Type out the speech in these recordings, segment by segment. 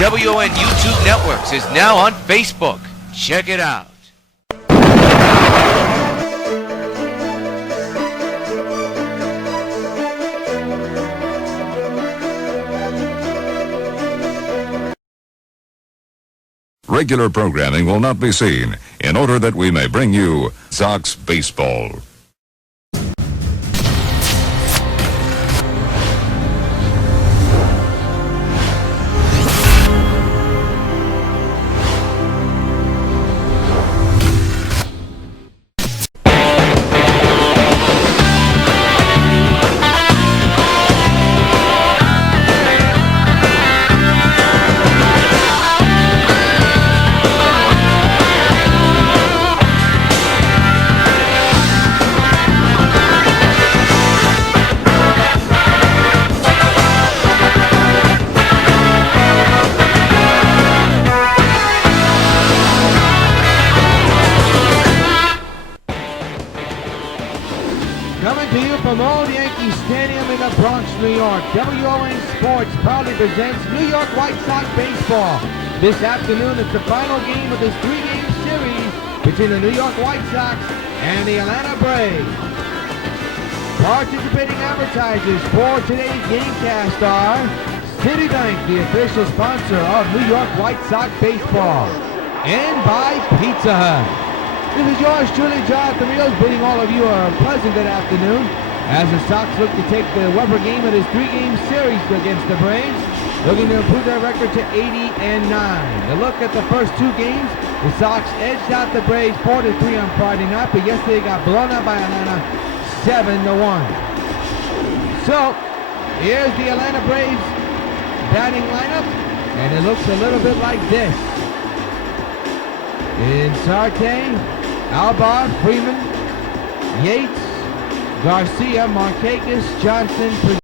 WON YouTube Networks is now on Facebook. Check it out. Regular programming will not be seen in order that we may bring you Sox Baseball. Coming to you from Old Yankee Stadium in the Bronx, New York, WON Sports proudly presents New York White Sox Baseball. This afternoon, it's the final game of this three-game series between the New York White Sox and the Atlanta Braves. Participating advertisers for today's Gamecast are Citibank, the official sponsor of New York White Sox Baseball, and by Pizza Hut. This is yours truly, Jonathan Rios, bidding all of you a pleasant good afternoon as the Sox look to take the rubber game of this three-game series against the Braves, looking to improve their record to 80-9. To look at the first two games, the Sox edged out the Braves 4-3 on Friday night, but yesterday got blown out by Atlanta 7-1. So, here's the Atlanta Braves batting lineup, and it looks a little bit like this. In Sarte, Albar, Freeman, Yates, Garcia, Markakis, Johnson,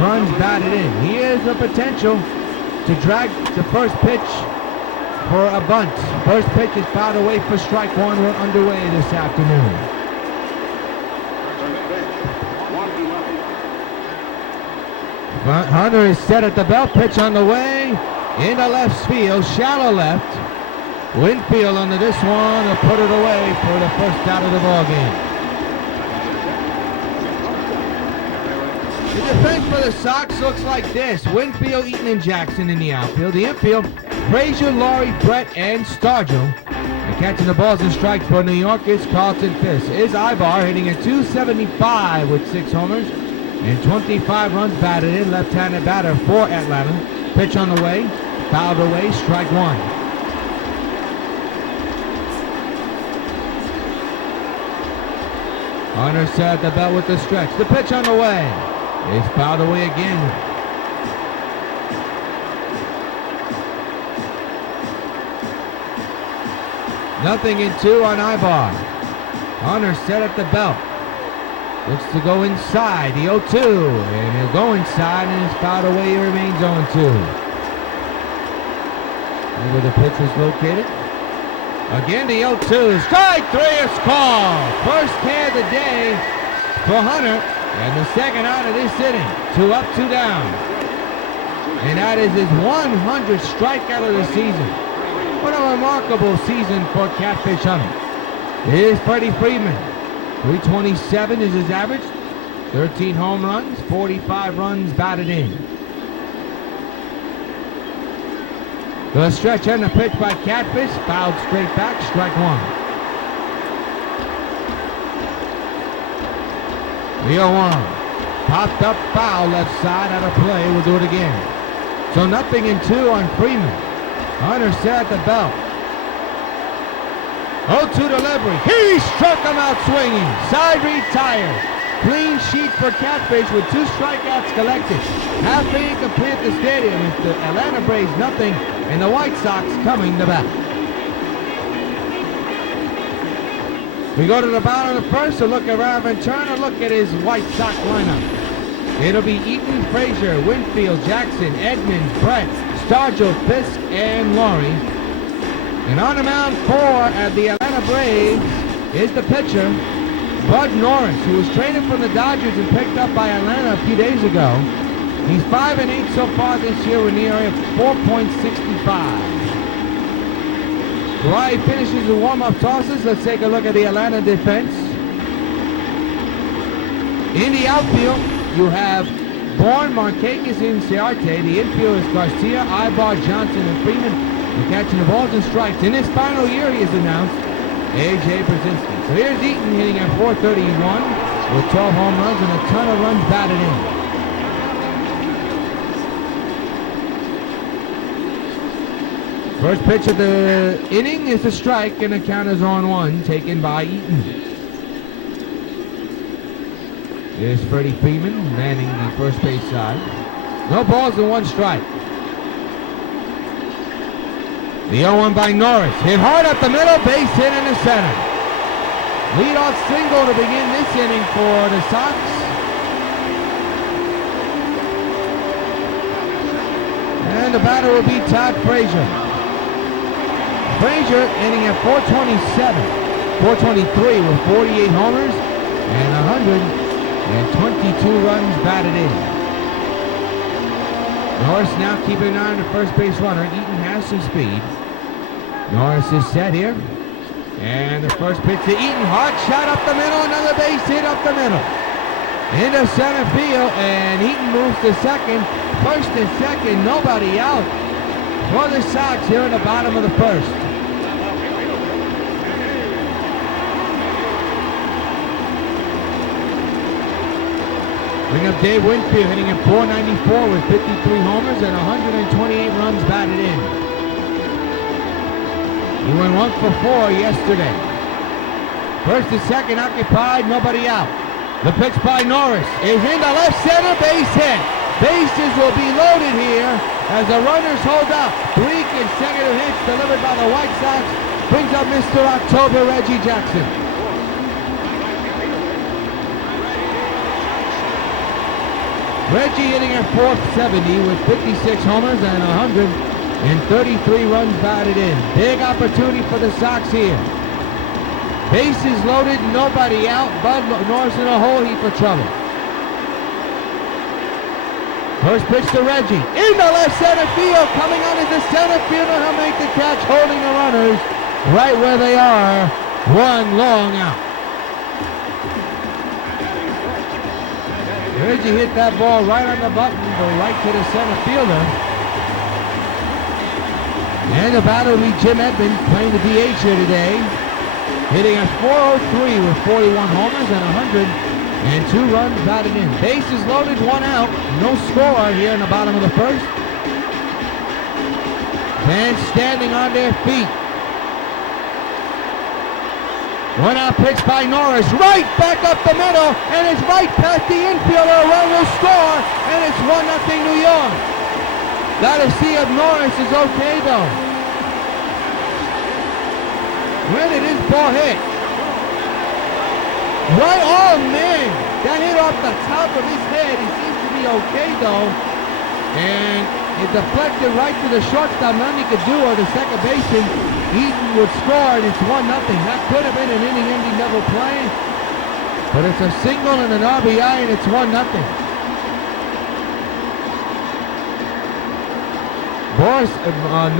runs batted in. Here's the potential to drag the first pitch for a bunt. First pitch is fouled away for strike one. We're underway this afternoon. Hunter is set at the belt. Pitch on the way into left field, shallow left. Winfield under this one to put it away for the first out of the ball game. The defense for the Sox looks like this. Winfield, Eaton, and Jackson in the outfield. The infield, Frazier, Laurie, Brett, and Stargell. And catching the balls and strikes for New York is Carlton Fisk. Is Ibar hitting at .275 with 6 homers and 25 runs batted in. Left-handed batter for Atlanta. Pitch on the way, fouled away, strike one. Hunter set at the belt with the stretch. The pitch on the way. It's fouled away again. Nothing in two on Ibar. Hunter set at the belt. Looks to go inside. The 0-2. And he'll go inside and it's fouled away. He remains 0-2. Where the pitch was located. Again the 0-2. Strike three is called. First hit of the day for Hunter. And the second out of this inning, 2 up, 2 down. And that is his 100th strikeout of the season. What a remarkable season for Catfish Hunter. Here's Freddie Freeman. 327 is his average. 13 home runs, 45 runs batted in. The stretch and the pitch by Catfish, fouled straight back, strike one. The 0-1. Popped up foul left side out of play. We'll do it again. So nothing in two on Freeman. Hunter set at the belt. 0-2 delivery. He struck him out swinging. Side retired. Clean sheet for Catfish with 2 strikeouts collected. Half inning complete at the stadium. It's the Atlanta Braves nothing and the White Sox coming to bat. We go to the bottom of the first, a look at Raven Turner, look at his White Sox lineup. It'll be Eaton, Frazier, Winfield, Jackson, Edmonds, Brett, Stargell, Fisk, and Laurie. And on the mound for at the Atlanta Braves is the pitcher, Bud Norris, who was traded from the Dodgers and picked up by Atlanta a few days ago. He's 5-8 so far this year with an ERA of 4.65. While he finishes the warm-up tosses, let's take a look at the Atlanta defense. In the outfield, you have Bourne, Markakis, and Ciarte. The infield is Garcia, Ibar, Johnson, and Freeman. And catching the balls and strikes. In his final year, he has announced A.J. Brzezinski. So here's Eaton hitting at .431 with 12 home runs and a ton of runs batted in. First pitch of the inning is a strike, and the count is on 1, taken by Eaton. Here's Freddie Freeman manning the first base side. No balls and 1 strike. The 0-1 by Norris. Hit hard up the middle, base hit in the center. Leadoff single to begin this inning for the Sox. And the batter will be Todd Frazier. Frazier hitting at .427, .423 with 48 homers and 122 runs batted in. Norris now keeping an eye on the first base runner. Eaton has some speed. Norris is set here. And the first pitch to Eaton. Hard shot up the middle. Another base hit up the middle. Into center field. And Eaton moves to second. First and second. Nobody out for the Sox here in the bottom of the first. Bring up Dave Winfield hitting at .494 with 53 homers and 128 runs batted in. He went 1 for 4 yesterday. First and second occupied, nobody out. The pitch by Norris is into left center, base hit. Bases will be loaded here as the runners hold up. 3 consecutive hits delivered by the White Sox brings up Mr. October, Reggie Jackson. Reggie hitting at .470 with 56 homers and 133 runs batted in. Big opportunity for the Sox here. Bases loaded, nobody out. Bud Norris in a whole heap of trouble. First pitch to Reggie. In the left center field. Coming on as the center fielder. He'll make the catch, holding the runners right where they are. 1 long out. Reggie hit that ball right on the button, go right to the center fielder. And the batter will be Jim Edmonds, playing the DH here today. Hitting at .403 with 41 homers and 102 runs batted in. Bases loaded, 1 out. No score here in the bottom of the first. Fans standing on their feet. 1 out pitch by Norris, right back up the middle, and it's right past the infielder. A run will score, and it's 1-0 New York. Gotta see if Norris is okay though. Where did his ball hit? Right, oh man, that hit off the top of his head. He seems to be okay though. And it deflected right to the shortstop. Nothing he could do, or the second baseman. Eaton would score, and it's 1-0. That could have been an inning-ending double play, but it's a single and an RBI, and it's 1-0.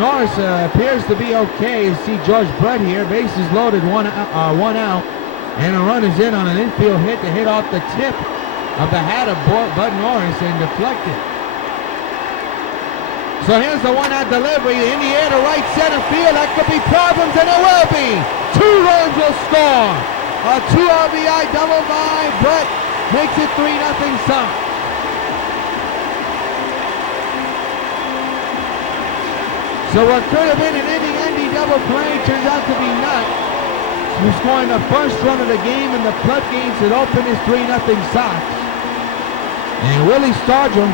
Norris appears to be okay. You see George Brett here. Bases loaded, 1 out, and a run is in on an infield hit to hit off the tip of the hat of Bud Norris and deflected. So here's the 1-out delivery in the air to right center field. That could be problems, and it will be. 2 runs will score. A 2 RBI double by Brett makes it 3-0 Sox. So what could have been an inning-ending double play turns out to be not. scoring the first run of the game, and the floodgates that open is 3-0 Sox. And Willie Stargell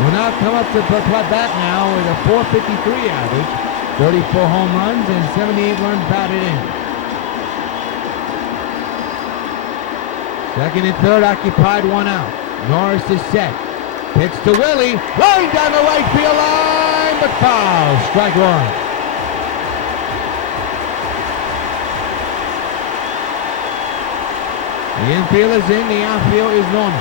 will now come up to play back now with a .453 average, 34 home runs and 78 runs batted in. Second and third occupied, 1 out. Norris is set. Pitch to Willie, line down the right field line, but foul. Strike one. The infield is in, the outfield is normal.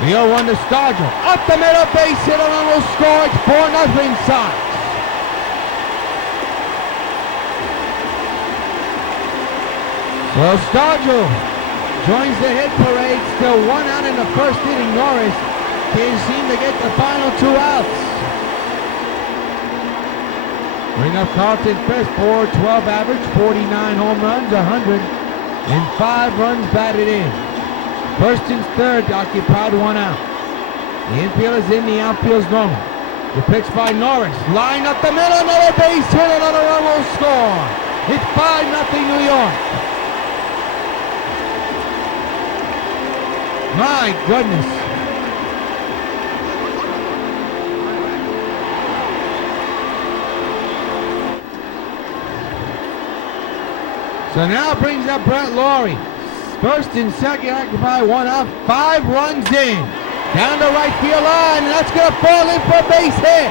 The 0-1 to Stargell. Up the middle, base hit, and will score. It's 4-0 Sox. So Stargell joins the hit parade. Still 1 out in the first inning. Norris can't seem to get the final 2 outs. Bring up Carlton Fisk, .412 average, 49 home runs, 105 runs batted in. First and third occupied, 1 out. The infield is in, the outfield is normal. The pitch by Norris, line up the middle, another base hit, another run will score. It's 5-0 New York. My goodness. So now brings up Brett Laurie. First and second occupied, 1 out, 5 runs in. Down the right field line, and that's going to fall in for a base hit.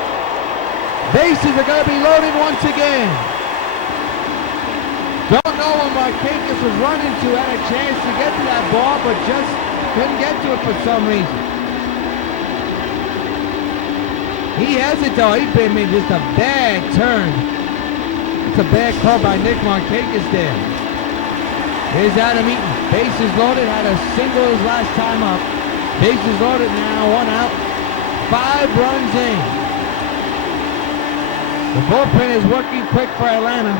Bases are going to be loaded once again. Don't know when Markakis was running to, had a chance to get to that ball, but just couldn't get to it for some reason. He has it though, he made just a bad turn. It's a bad call by Nick Markakis there. Here's Adam Eaton. Bases loaded, had a single his last time up. Bases loaded now, 1 out, 5 runs in. The bullpen is working quick for Atlanta.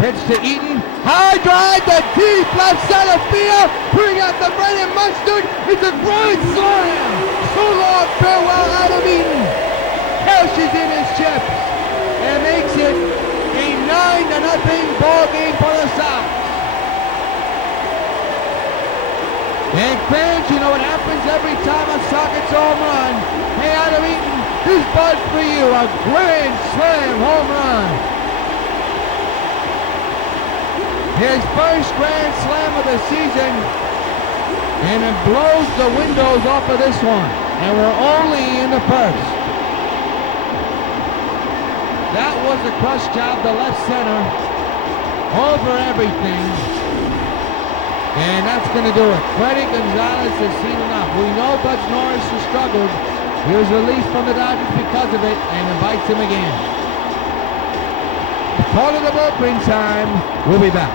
Pitch to Eaton. High drive to deep left center field. Bring out the Brennan Mustard. It's a grand slam. So long farewell, Adam Eaton. Cashes in his chips and makes it a 9-0 ball game for the Sox. And fans, you know what happens every time a Sox gets home run. Hey, Adam Eaton, this bud for you, a grand slam home run. His first grand slam of the season, and it blows the windows off of this one. And we're only in the first. That was a crush job, the left center, over everything. And that's going to do it. Freddie Gonzalez has seen enough. We know Butch Norris has struggled. He was released from the Dodgers because of it, and it bites him again. Call it a bullpen time. We'll be back.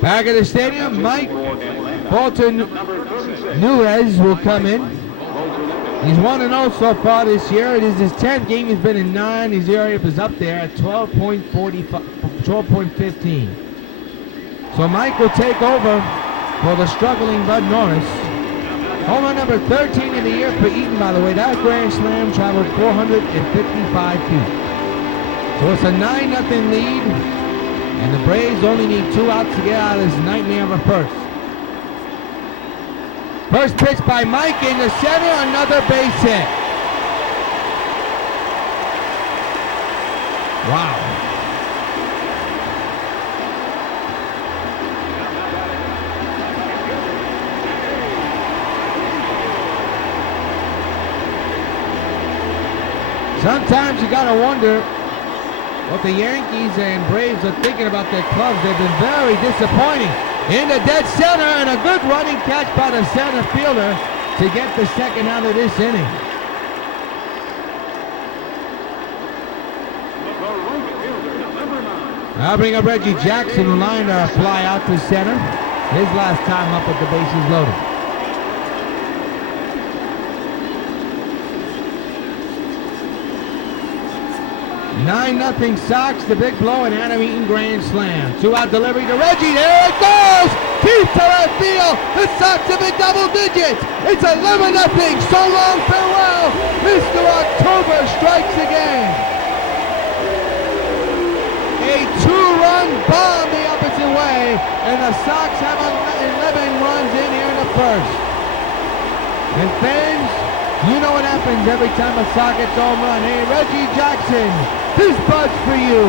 Back at the stadium, Mike Bolton Nuez will come in. He's 1-0 so far this year. It is his 10th game. He's been in 9. His ERA is up there at 12.15. So Mike will take over for the struggling Bud Norris. Home run number 13 of the year for Eaton, by the way. That grand slam traveled 455 feet. So it's a 9-0 lead. And the Braves only need 2 outs to get out of this nightmare of a first. First pitch by Mike in the center, another base hit. Wow. Sometimes you gotta wonder what the Yankees and Braves are thinking about their clubs. They've been very disappointing. In the dead center, and a good running catch by the center fielder to get the second out of this inning. I'll bring up Reggie Jackson, the line to fly out to center. His last time up with the bases loaded. Nine 0 Sox, the big blow, and Adam Eaton grand slam. 2-out delivery to Reggie. There it goes! deep to left field. The Sox have been double digits. It's 11-0. So long, farewell. Mr. October strikes again. A two-run bomb the opposite way, and the Sox have 11 runs in here in the first. And fans, you know what happens every time a Sox gets home run. Hey, Reggie Jackson, this bud's for you.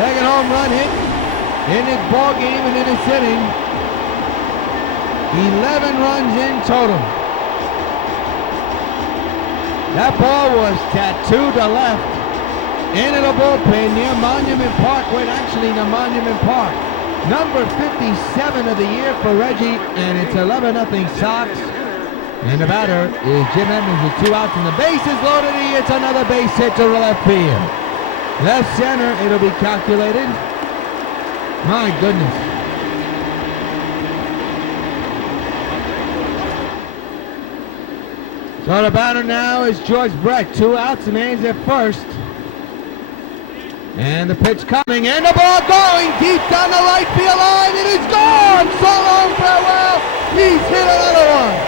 Second home run hit in this ball game and in this inning. 11 runs in total. That ball was tattooed to left into the bullpen near Monument Park, when actually in the Monument Park. Number 57 of the year for Reggie, and it's 11-0 Sox. And the batter is Jim Edmonds with 2 outs and the bases loaded. He hits another base hit to left field. Left center, it'll be calculated. My goodness. So the batter now is George Brett. 2 outs and hands at first. And the pitch coming, and the ball going deep down the right field line. It is gone. So long, farewell. He's hit another one.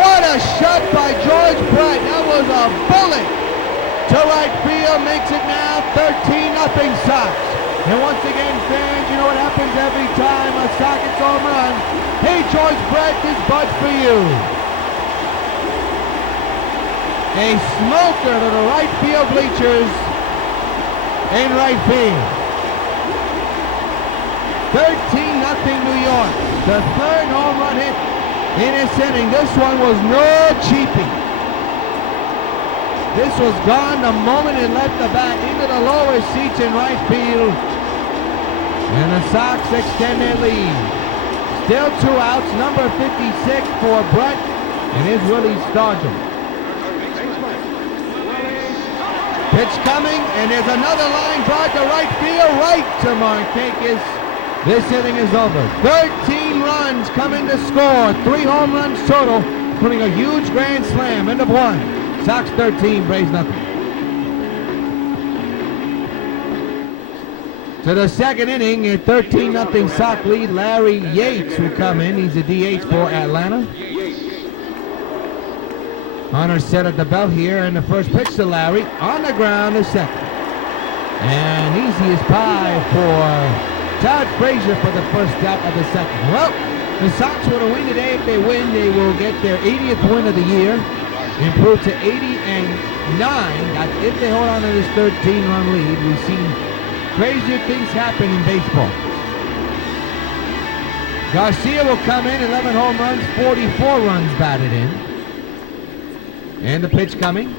What a shot by George Brett. That was a bullet to right field. Makes it now 13-0 Sox. And once again, fans, you know what happens every time a Sox gets home run. Hey, George Brett, this bud's for you. A smoker to the right field bleachers in right field. 13-0 New York. The third home run hit in this inning. This one was no cheapie. This was gone the moment it left the bat into the lower seats in right field. And the Sox extend their lead. Still 2 outs. Number 56 for Brett, and is Willie Stargell. Pitch coming, and there's another line drive to right field, right to Markakis. This inning is over. 13 runs coming to score. 3 home runs total, putting a huge grand slam into 1. Sox 13, Braves nothing. To the second inning, a 13-0 Sox lead. Larry Yates will come in. He's a DH for Atlanta. Hunter set at the belt here, and the first pitch to Larry on the ground is second. And easy as pie for Todd Frazier for the first out of the second. Well, the Sox will win today. If they win, they will get their 80th win of the year, improve to 80-9. That's if they hold on to this 13-run lead. We've seen crazier things happen in baseball. Garcia will come in, 11 home runs, 44 runs batted in. And the pitch coming.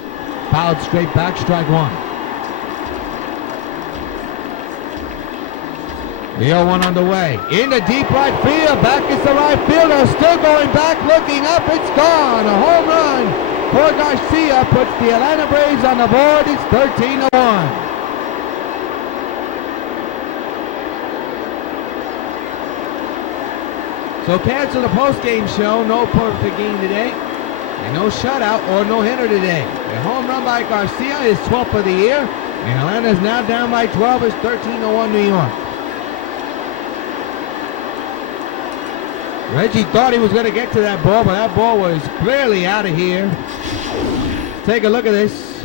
Fouled straight back, strike 1. The 0-1 on the way. In the deep right field. Back is the right fielder. Still going back, looking up. It's gone. A home run for Garcia puts the Atlanta Braves on the board. It's 13-1. So cancel the post-game show. No perfect game today. And no shutout or no hitter today. A home run by Garcia is 12th of the year. And Atlanta is now down by 12. It's 13-1 New York. Reggie thought he was going to get to that ball, but that ball was clearly out of here. Take a look at this.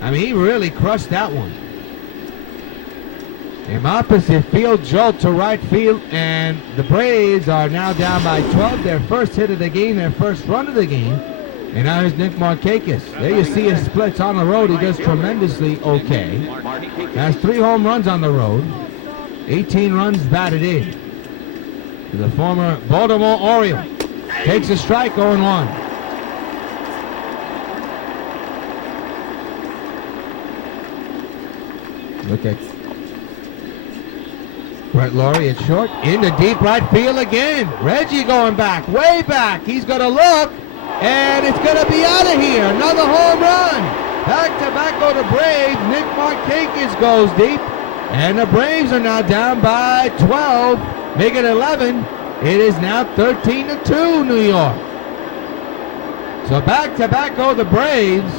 I mean, he really crushed that one. An opposite field jolt to right field, and the Braves are now down by 12. Their first hit of the game, their first run of the game. And now here's Nick Markakis. There you see his splits on the road. He does tremendously okay. Has 3 home runs on the road. 18 runs batted in. The former Baltimore Oriole takes a strike, 0-1. Look at Brett Laurie at short, into deep right field again. Reggie going back, way back. He's going to look, and it's going to be out of here. Another home run. Back to back go the Braves. Nick Markakis goes deep, and the Braves are now down by 12. Make it 11. It is now 13-2 New York. So back-to-back go the Braves.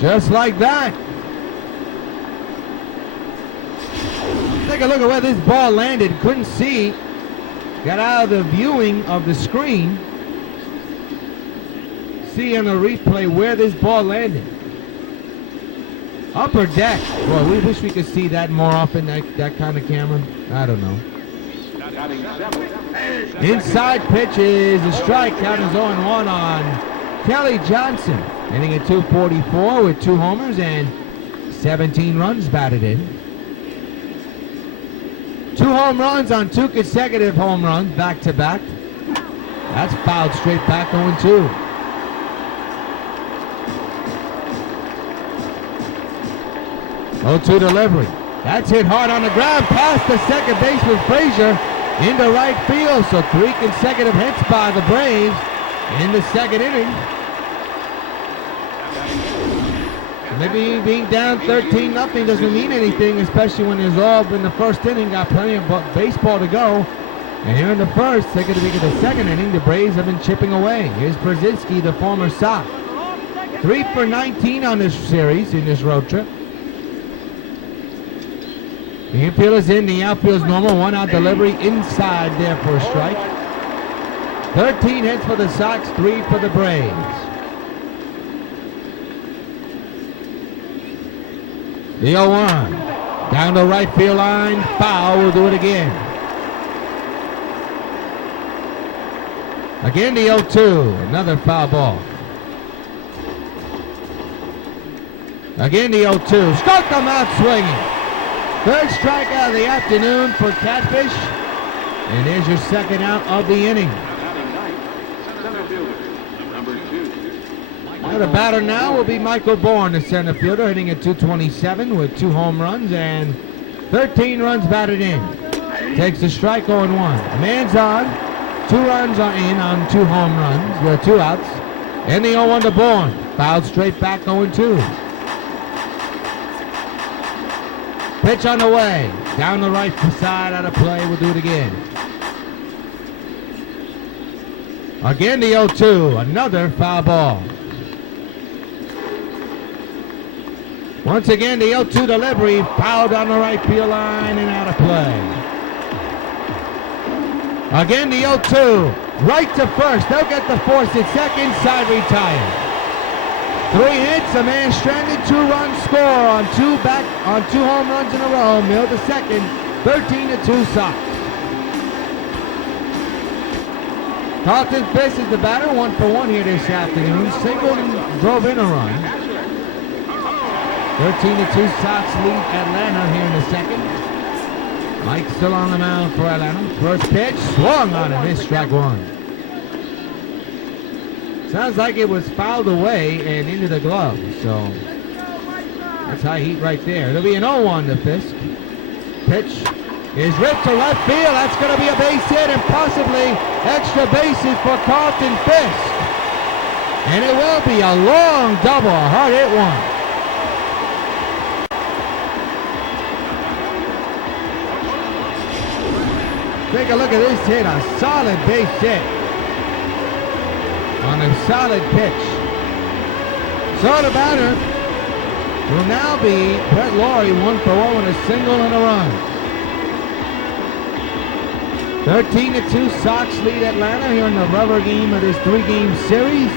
Just like that. Take a look at where this ball landed. Couldn't see. Got out of the viewing of the screen. See on the replay where this ball landed. Upper deck. Boy, we wish we could see that more often, that kind of camera. I don't know. Inside pitch is a strike. Count is 0-1 on Kelly Johnson. Hitting at 244 with 2 homers and 17 runs batted in. 2 home runs on 2 consecutive home runs, back-to-back. That's fouled straight back, 0-2. Oh-2 delivery. That's hit hard on the ground, past the second baseman Frazier into right field. So 3 consecutive hits by the Braves in the second inning. Maybe being down 13-0 doesn't mean anything, especially when there's all in the first inning. Got plenty of baseball to go. And here in the first, taking a look at the second inning, the Braves have been chipping away. Here's Brzezinski, the former Sox. 3 for 19 on this series, in this road trip. The infield is in, the outfield is normal. 1 out delivery inside there for a strike. 13 hits for the Sox, 3 for the Braves. The 0-1. Down the right field line. Foul. We'll do it again. Again the 0-2. Another foul ball. Again the 0-2. Struck him out swinging. 3rd strikeout of the afternoon for Catfish. And there's your second out of the inning. The batter now will be Michael Bourne, the center fielder, hitting at 227 with 2 home runs and 13 runs batted in. Takes a strike, 0-1. Man's on. 2 runs are in on 2 home runs. There are 2 outs. And the 0-1 to Bourne. Fouled straight back, 0-2. Pitch on the way. Down the right side, out of play. We'll do it again. Again the 0-2. Another foul ball. Once again, the 0-2 delivery, fouled on the right field line and out of play. Again, the 0-2, right to first. They'll get the force at second, side retired. 3 hits, a man stranded, 2-run score on 2 home runs in a row. Mill to second, 13-2 Sox. Carlton Fisk is the batter, 1 for 1 here this afternoon. Singled and drove in a run. 13-2 Sox lead Atlanta here in the second. Mike still on the mound for Atlanta. First pitch, swung on and missed, strike 1. Sounds like it was fouled away and into the glove, so that's high heat right there. It'll be an 0-1 to Fisk. Pitch is ripped to left field. That's going to be a base hit and possibly extra bases for Carlton Fisk. And it will be a long double, a hard hit one. Take a look at this hit, a solid base hit on a solid pitch. So the batter will now be Brett Laurie, 1 for 1 with a single and a run. 13-2 Sox lead Atlanta here in the rubber game of this 3-game series.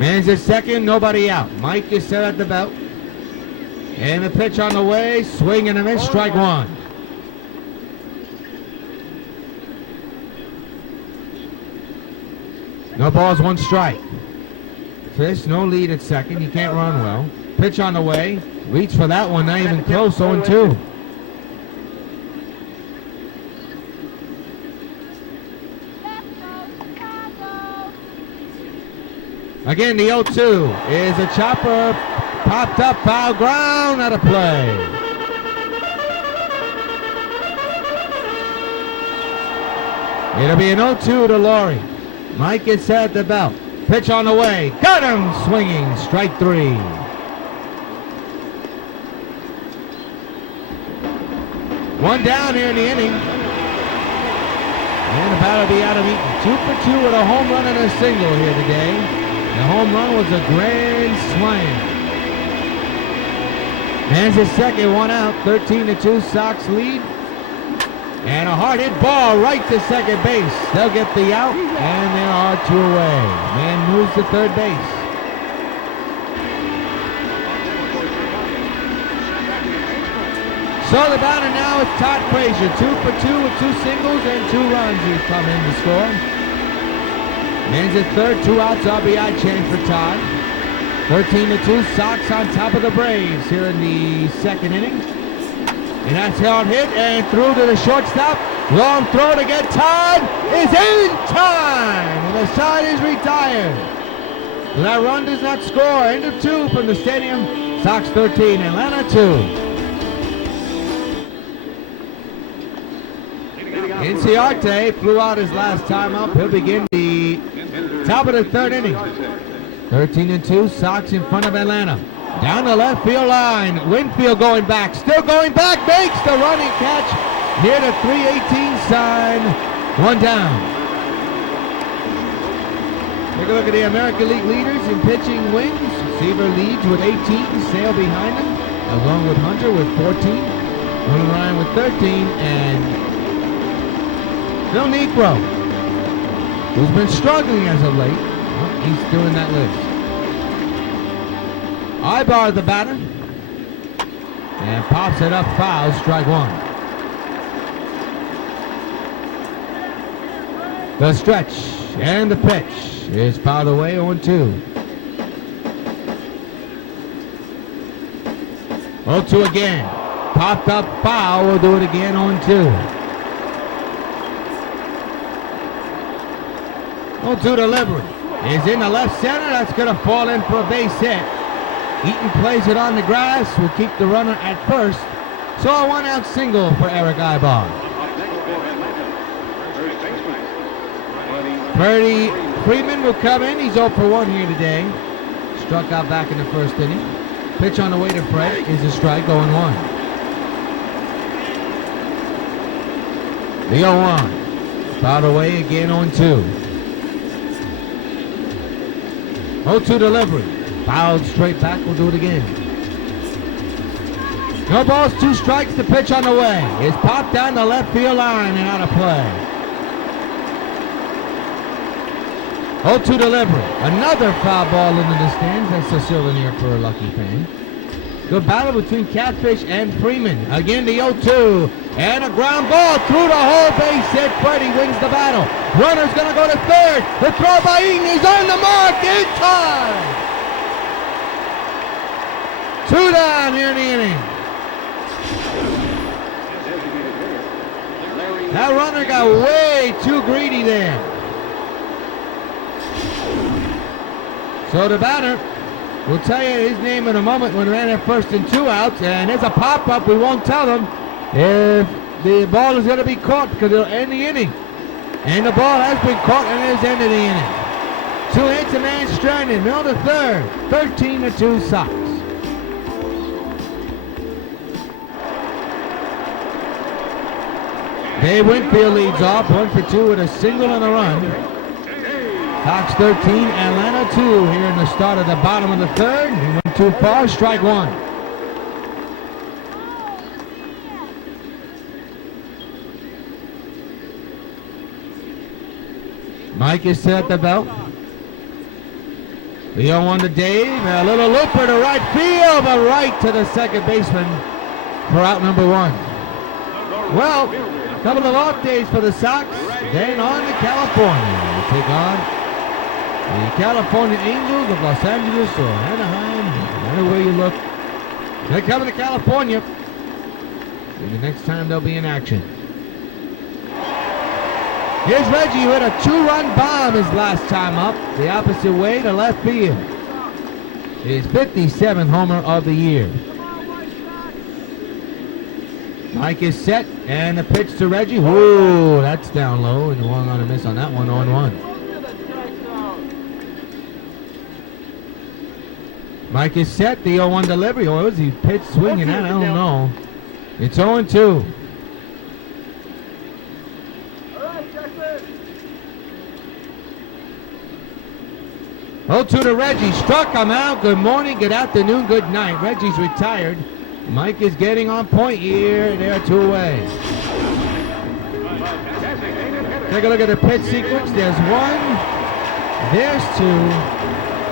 Man's at second, nobody out. Mike is set at the belt. And the pitch on the way, swing and a miss, strike 1. No balls, 1 strike. Fisk, no lead at second, he can't run well. Pitch on the way, reach for that one, not even close, 0-2. Again, the 0-2 is a chopper. Popped up, foul ground, out of play. It'll be an 0-2 to Laurie. Mike gets set at the belt. Pitch on the way. Got him swinging. Strike 3. One down here in the inning. And the batter will be out of Eaton. 2 for 2 with a home run and a single here today. The home run was a grand slam. Hands his second, one out. 13-2 Sox lead. And a hard hit ball right to second base. They'll get the out, and there are 2 away. Man moves to third base. So the batter now is Todd Frazier. 2 for 2 with 2 singles and 2 runs he's come in to score. Man's at third, 2 outs, RBI chance for Todd. 13-2 Sox on top of the Braves here in the second inning. And that's hard hit and through to the shortstop. Long throw to get Todd is in time. And the side is retired. So that run does not score. End of 2 from the stadium. Sox 13, Atlanta 2. Inciarte flew out his last time up. He'll begin the top of the third inning. 13-2, Sox in front of Atlanta. Down the left field line. Winfield going back. Still going back. Makes the running catch near the 318 sign. 1 down. Take a look at the American League leaders in pitching wins. Seaver leads with 18. Sale behind him, along with Hunter with 14. William Ryan with 13. And Phil Niekro, who's been struggling as of late. Well, he's doing that list. Ibar the batter. And pops it up foul, strike 1. The stretch and the pitch is fouled away 0-2. 0-2 again. Popped up foul, we'll do it again 0-2. 0-2 delivery is in the left center. That's going to fall in for a base hit. Eaton plays it on the grass. Will keep the runner at first. So a 1-out single for Eric Ibar. Freddie Freeman will come in. He's 0 for 1 here today. Struck out back in the first inning. Pitch on the way to Fred is a strike, 0-1. The 0-1. Fouled away again 0-2. 0-2 delivery. Fouled straight back. We'll do it again. No balls, 2 strikes. The pitch on the way. It's popped down the left field line and out of play. 0-2 delivery. Another foul ball into the stands. That's a souvenir for a lucky fan. Good battle between Catfish and Freeman. Again, the 0-2. And a ground ball through the whole base hit. Freddie wins the battle. Runner's going to go to third. The throw by Eaton is on the mark in time. 2 down here in the inning. That runner got way too greedy there. So the batter, we'll tell you his name in a moment when we're at first and 2 outs. And there's a pop-up. We won't tell them if the ball is going to be caught because it'll end the inning. And the ball has been caught and it is ended the inning. 2 hits, a man stranded. Middle to third. 13-2 Sox. Dave Winfield leads off. 1 for 2 with a single and a run. Sox 13, Atlanta 2 here in the start of the bottom of the third. He went too far, strike 1. Mike is set at the belt. The 0-1 to Dave. A little looper to right field, but right to the second baseman for out number 1. Well, a couple of off days for the Sox. Then on to California. They take on the California Angels of Los Angeles or Anaheim, no matter where you look. They're coming to California. And the next time they'll be in action. Here's Reggie, who hit a 2-run bomb his last time up, the opposite way to left field. His 57th homer of the year. Mike is set, and the pitch to Reggie. Whoa, that's down low, and one on a miss on that one, 0-1. Mike is set, the 0-1 delivery. Or was he pitch swinging that? I don't know. It's 0-2. 0-2 to Reggie. Struck him out. Good morning, good afternoon, good night. Reggie's retired. Mike is getting on point here. They're 2 away. Take a look at the pitch sequence. There's 1, there's 2,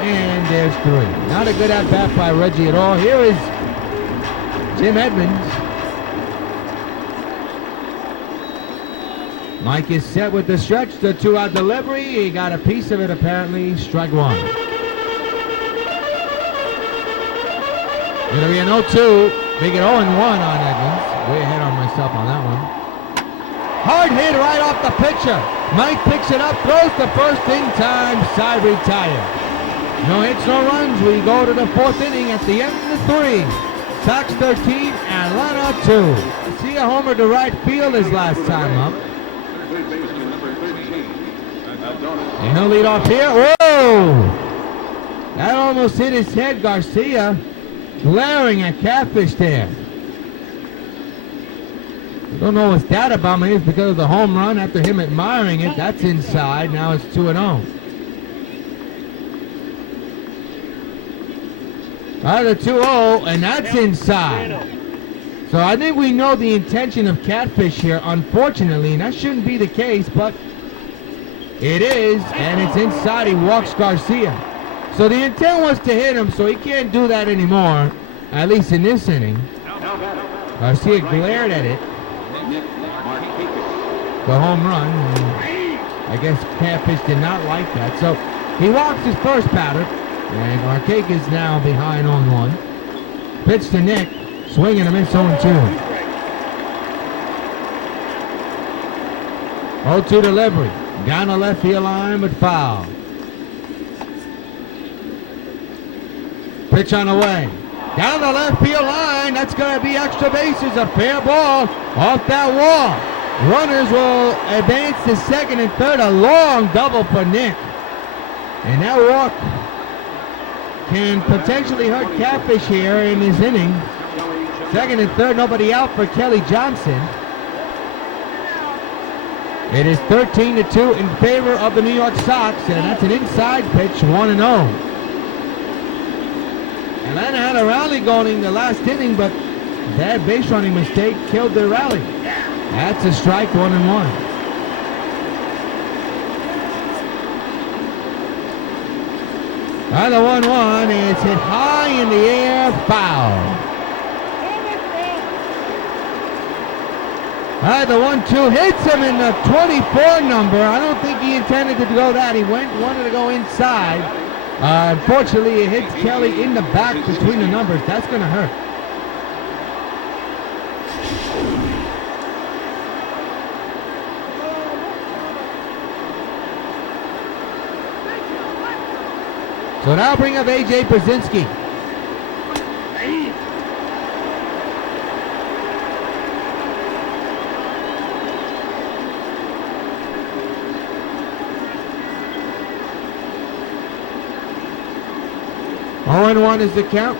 and there's 3. Not a good at-bat by Reggie at all. Here is Jim Edmonds. Mike is set with the stretch, the 2-out delivery. He got a piece of it apparently. Strike 1. It'll be an 0-2. Make it 0-1 on Edmonds. Way ahead on myself on that one. Hard hit right off the pitcher. Mike picks it up, throws the first in time. Side retired. No hits, no runs. We go to the 4th inning at the end of the 3. Sox 13, Atlanta 2. See a homer to right field his last time up. And he'll lead off here. Whoa! That almost hit his head. Garcia glaring at Catfish there. I don't know what's that about. Maybe it's because of the home run after him admiring it. That's inside. Now it's 2-0. The 2-0, and that's inside. So I think we know the intention of Catfish here, unfortunately, and that shouldn't be the case, but it is, and it's inside. He walks Garcia. So the intent was to hit him, so he can't do that anymore, at least in this inning. Garcia glared at it. The home run. I guess Catfish did not like that. So he walks his first batter, and Arcake is now behind on 1. Pitch to Nick. Swing and a miss, 0-2. 0-2 delivery. Down the left field line, but foul. Pitch on the way. Down the left field line. That's going to be extra bases. A fair ball off that wall. Runners will advance to second and third. A long double for Nick. And that walk can potentially hurt Catfish here in his inning. Second and third, nobody out for Kelly Johnson. It is 13-2 in favor of the New York Sox, and that's an inside pitch, 1-0. Atlanta had a rally going in the last inning, but bad base running mistake killed their rally. That's a strike, 1-1. The 1-1 is hit high in the air, foul. The 1-2 hits him in the 24 number. I don't think he intended to go that. He wanted to go inside. Unfortunately, it hits Kelly in the back between the numbers. That's going to hurt. So now bring up A.J. Brzezinski. 0-1 is the count.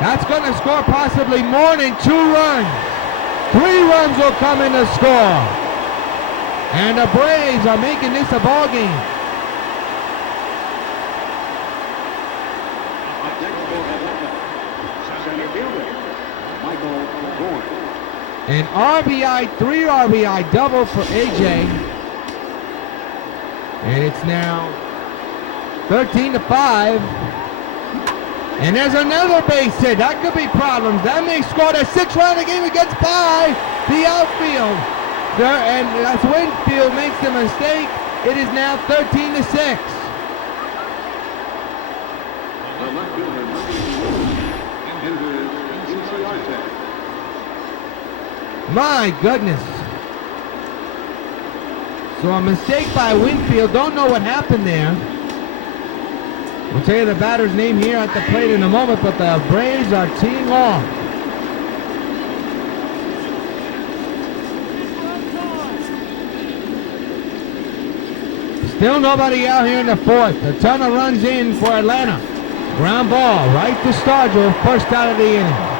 That's going to score possibly more than 2 runs. 3 runs will come in the score. And the Braves are making this a ball game. An RBI, 3 RBI double for AJ. And it's now 13-5. And there's another base hit. That could be problems. That may score the 6th run of the game. It gets by the outfield. And that's Winfield makes the mistake. It is now 13-6. My goodness. So a mistake by Winfield. Don't know what happened there. We'll tell you the batter's name here at the plate in a moment, but the Braves are teeing off. Still nobody out here in the 4th. A ton of runs in for Atlanta. Ground ball right to Stargell, first out of the inning.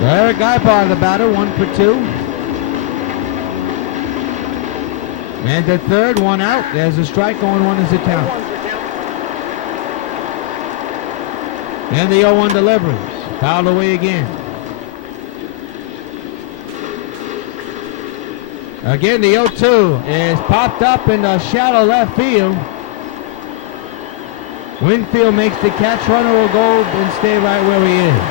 So Eric Ibar, the batter, 1 for 2. And the third, 1 out. There's a strike, 0-1 is the count. And the 0-1 delivery. Fouled away again. Again, the 0-2 is popped up in the shallow left field. Winfield makes the catch. Runner will go and stay right where he is.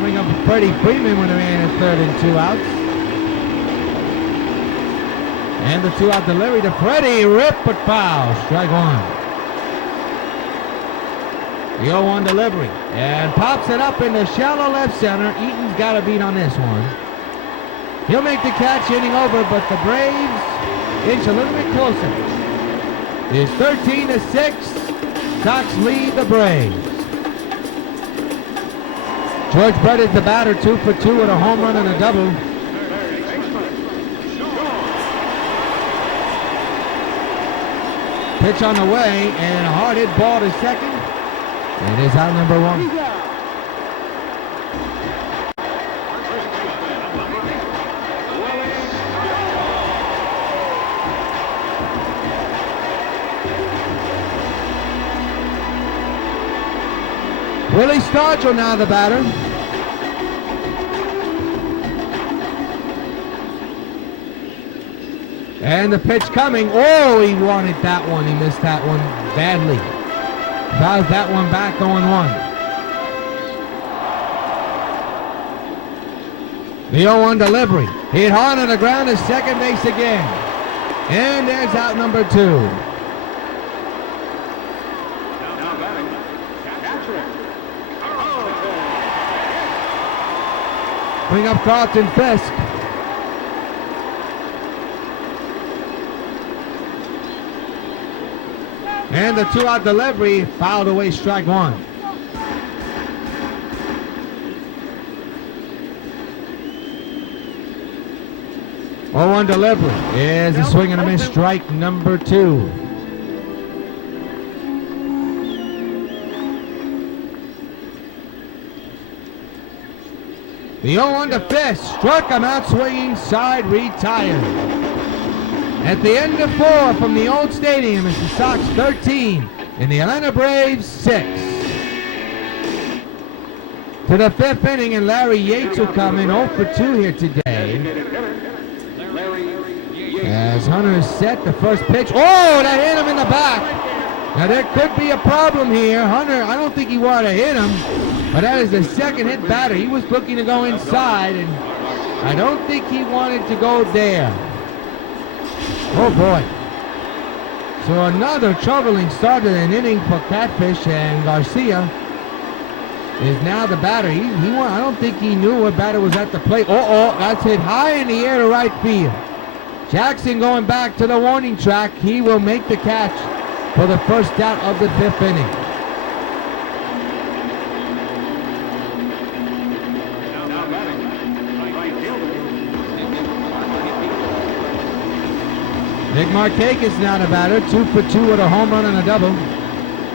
Bring up Freddie Freeman with a man at third and 2 outs. And the 2-out delivery to Freddie. Rip but foul. Strike 1. The 0-1 delivery. And pops it up in the shallow left center. Eaton's got a beat on this one. He'll make the catch, inning over, but the Braves inch a little bit closer. It's 13-6. Sox lead the Braves. George Brett is the batter, 2 for 2 with a home run and a double. Pitch on the way, and a hard hit ball to second. It is out number 1. Willie Stargell now the batter. And the pitch coming. Oh, he wanted that one. He missed that one badly. Fouls that one back, 0-1. The 0-1 delivery. Hit hard on the ground to second base again. And there's out number 2. Bring up Carlton Fisk. And the 2-out delivery, fouled away, strike 1. Oh, 0-1 delivery is a swing and a miss, strike number 2. The 0-1 to Fisk, struck him out swinging, side retired. At the end of 4 from the old stadium, it's the Sox 13 and the Atlanta Braves 6. To the 5th inning, and Larry Yates will come in 0 for 2 here today. As Hunter is set, the first pitch. Oh, that hit him in the back. Now there could be a problem here. Hunter, I don't think he wanted to hit him, but that is the second hit batter. He was looking to go inside, and I don't think he wanted to go there. Oh boy. So another troubling start to an inning for Catfish, and Garcia is now the batter. I don't think he knew what batter was at the plate. That's hit high in the air to right field. Jackson going back to the warning track. He will make the catch for the first out of the 5th inning. Nick Markakis now the batter, 2 for 2 with a home run and a double.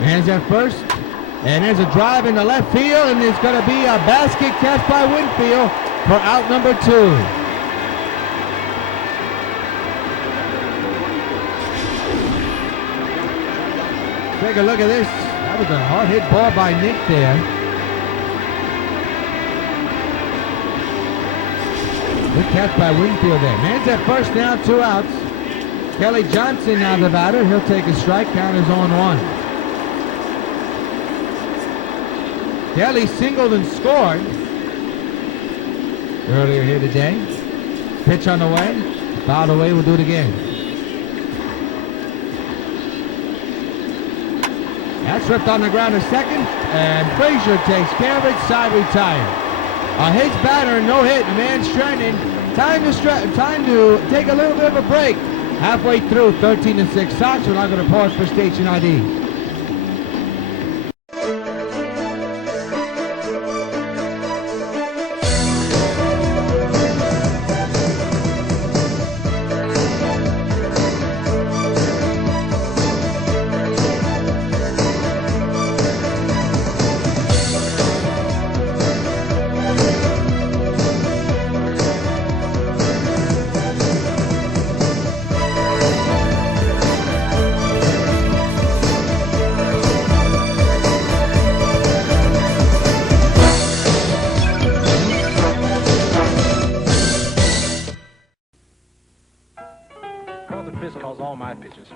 Man's at first, and there's a drive in the left field, and there's going to be a basket catch by Winfield for out number 2. Take a look at this. That was a hard hit ball by Nick there. Good catch by Winfield there. Man's at first now, 2 outs. Kelly Johnson now the batter. He'll take a strike. Count is 0-1. Kelly singled and scored earlier here today. Pitch on the way. Fouled away. We'll do it again. That's ripped on the ground to second, and Frazier takes care of it. Side retired. A hit batter, no hit. The man stranded. Time to take a little bit of a break. Halfway through, 13-6 Sox. We're not going to pause for station ID. all my pitches.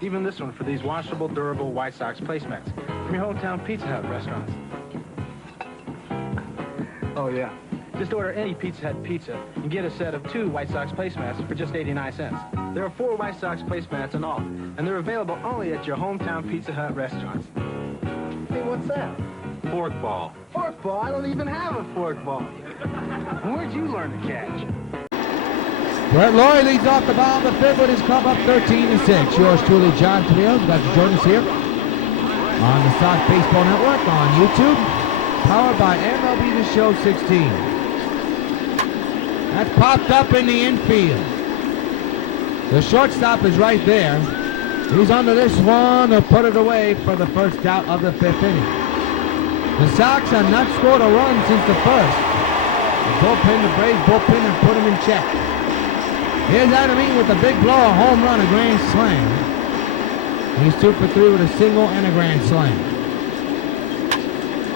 Even this one for these washable, durable White Sox placemats from your hometown Pizza Hut restaurants. Oh, yeah. Just order any Pizza Hut pizza and get a set of 2 White Sox placemats for just 89 cents. There are 4 White Sox placemats in all, and they're available only at your hometown Pizza Hut restaurants. Hey, what's that? Fork ball. Fork ball? I don't even have a fork ball. Where'd you learn to catch? Brett Laurie leads off the bottom of the 5th with his club up 13-6. Yours truly, John Trios, got to join us here on the Sox Baseball Network on YouTube, powered by MLB The Show 16. That's popped up in the infield. The shortstop is right there. He's under this one to put it away for the first out of the 5th inning. The Sox have not scored a run since the first. The bullpen, the Braves bullpen, have put him in check. Here's Adamine with a big blow, a home run, a grand slam. He's 2 for 3 with a single and a grand slam.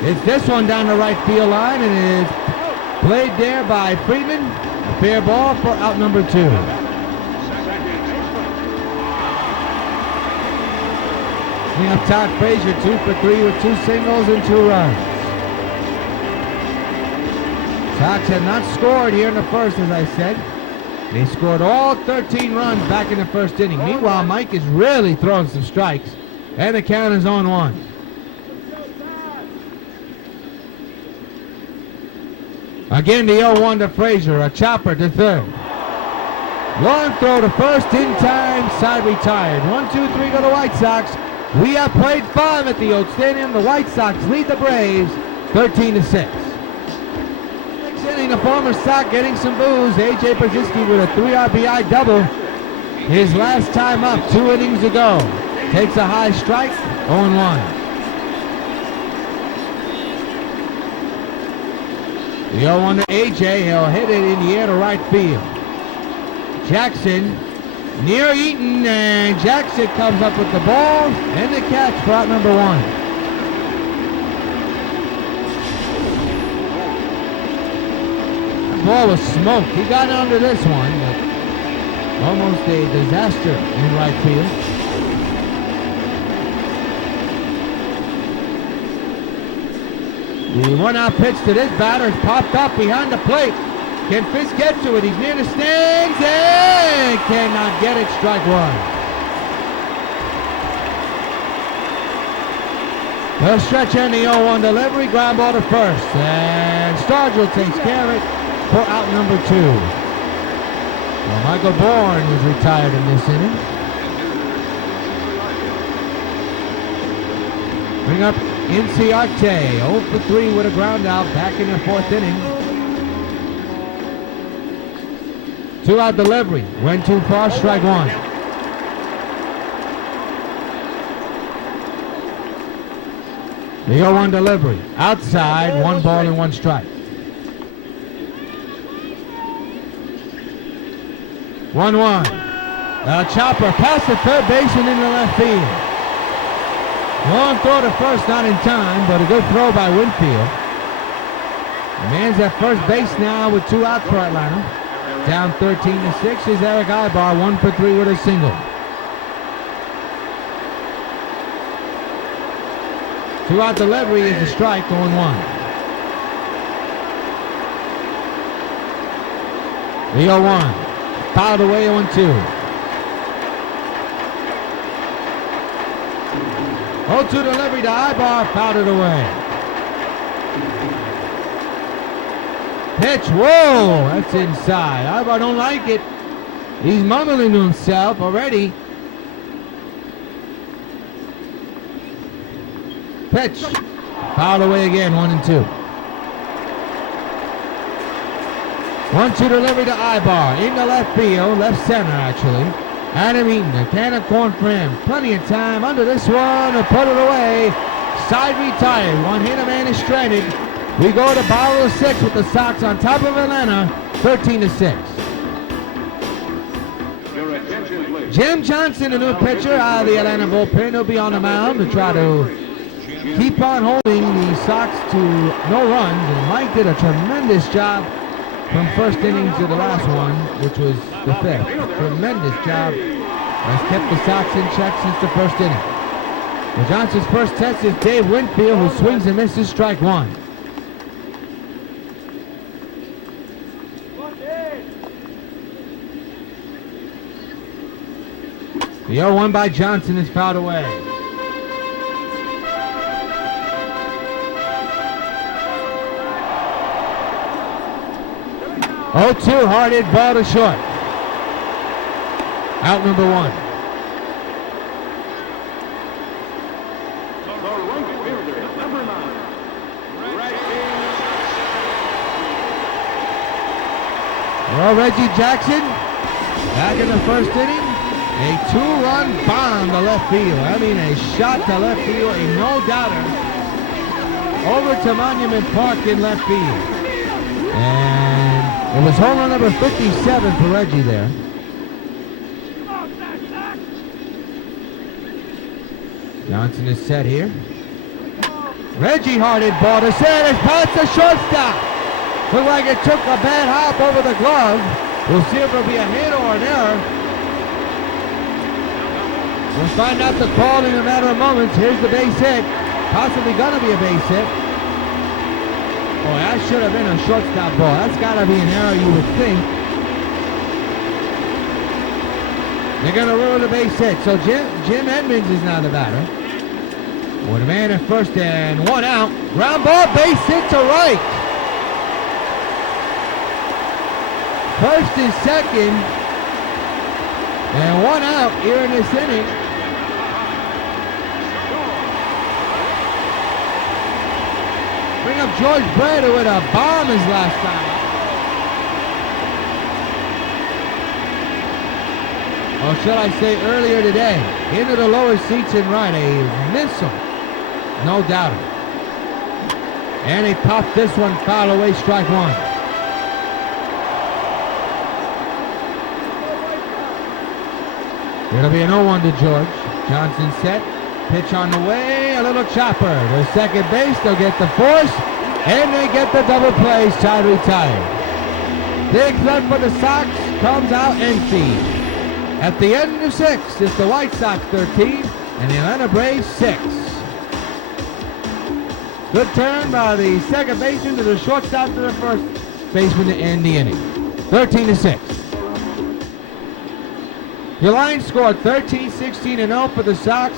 It's this one down the right field line, and it is played there by Friedman. A fair ball for out number 2. Bring up Todd Frazier, 2 for 3 with 2 singles and 2 runs. Sox had not scored here in the first, as I said. They scored all 13 runs back in the first inning. Meanwhile, Mike is really throwing some strikes, and the count is on 1. Again, the 0-1 to Frazier, a chopper to third. Long throw to first, in time, side retired. 1, 2, 3 go to White Sox. We have played 5 at the Old Stadium. The White Sox lead the Braves 13-6. Next inning, the former Sox getting some boos. A.J. Brzezinski with a 3 RBI double. His last time up 2 innings ago. Takes a high strike, 0-1. The 0-1 to A.J. He'll hit it in the air to right field. Jackson near Eaton, and Jackson comes up with the ball and the catch for out number 1. The ball was smoked. He got under this one, but almost a disaster in right field. The 1-out pitch to this batter is popped up behind the plate. Can Fisk get to it? He's near the stands and cannot get it. Strike 1. The stretch and the 0-1 delivery. Ground ball to first. And Stargell takes care of it for out number 2. Well, Michael Bourne was retired in this inning. Bring up Inciarte. 0 for 3 with a ground out back in the 4th inning. 2-out delivery. Went too far, strike 1. The 0-1 delivery. Outside, 1 ball and 1 strike. 1-1. Chopper past the third baseman into left field. Long throw to first, not in time, but a good throw by Winfield. The man's at first base now with 2 outs for Atlanta. Down 13-6 is Eric Ibar, 1 for 3 with a single. 2-out delivery is a strike, 0-1. The 0-1. Fouled away, 0-2. 0-2 delivery to Ibar, fouled it away. Pitch, whoa, that's inside. Ibar don't like it. He's mumbling to himself already. Pitch, fouled away again, 1-2. 1-2 delivery to Ibar, into left field, left center actually. Adam Eaton, a can of corn for him. Plenty of time under this one to put it away. Side retired, 1 hit, a man is stranded. We go to bottom of 6 with the Sox on top of Atlanta, 13-6. Jim Johnson, the new pitcher out of the Atlanta bullpen, he'll be on the mound to try to keep on holding the Sox to no runs. And Mike did a tremendous job from first inning to the last one, which was the fifth. Tremendous job. Has kept the Sox in check since the first inning. Well, Johnson's first test is Dave Winfield, who swings and misses, strike one. The 0-1 by Johnson is fouled away. Oh, 2 hard hit ball to short. Out number 1. Well, Reggie Jackson back in the first inning. A 2-run bomb to left field. I mean, a shot to left field, a no-doubter over to Monument Park in left field. And it was home run number 57 for Reggie there. Johnson is set here. Reggie hard-hit ball to center. It's past the shortstop. Looked like it took a bad hop over the glove. We'll see if it'll be a hit or an error. We'll find out the call in a matter of moments. Here's the base hit. Possibly gonna be a base hit. Oh, that should have been a shortstop ball. That's gotta be an error, you would think. They're gonna rule the base hit. So Jim Edmonds is now the batter. With a man at first and 1 out. Ground ball, base hit to right. First and second. And 1 out here in this inning. Bring up George Brett, who had a bomb his last time. Or should I say earlier today, into the lower seats and right, a missile, no doubt. And he popped this one foul away, strike 1. It'll be an 0-1 to George. Johnson set, pitch on the way, a little chopper. To second base, they'll get the force, and they get the double play, side retired. Big threat for the Sox, comes out empty. At the end of 6, it's the White Sox 13, and the Atlanta Braves 6. Good turn by the second baseman to the shortstop to the first baseman to end the inning. 13-6. Your line scored 13-16-0 for the Sox,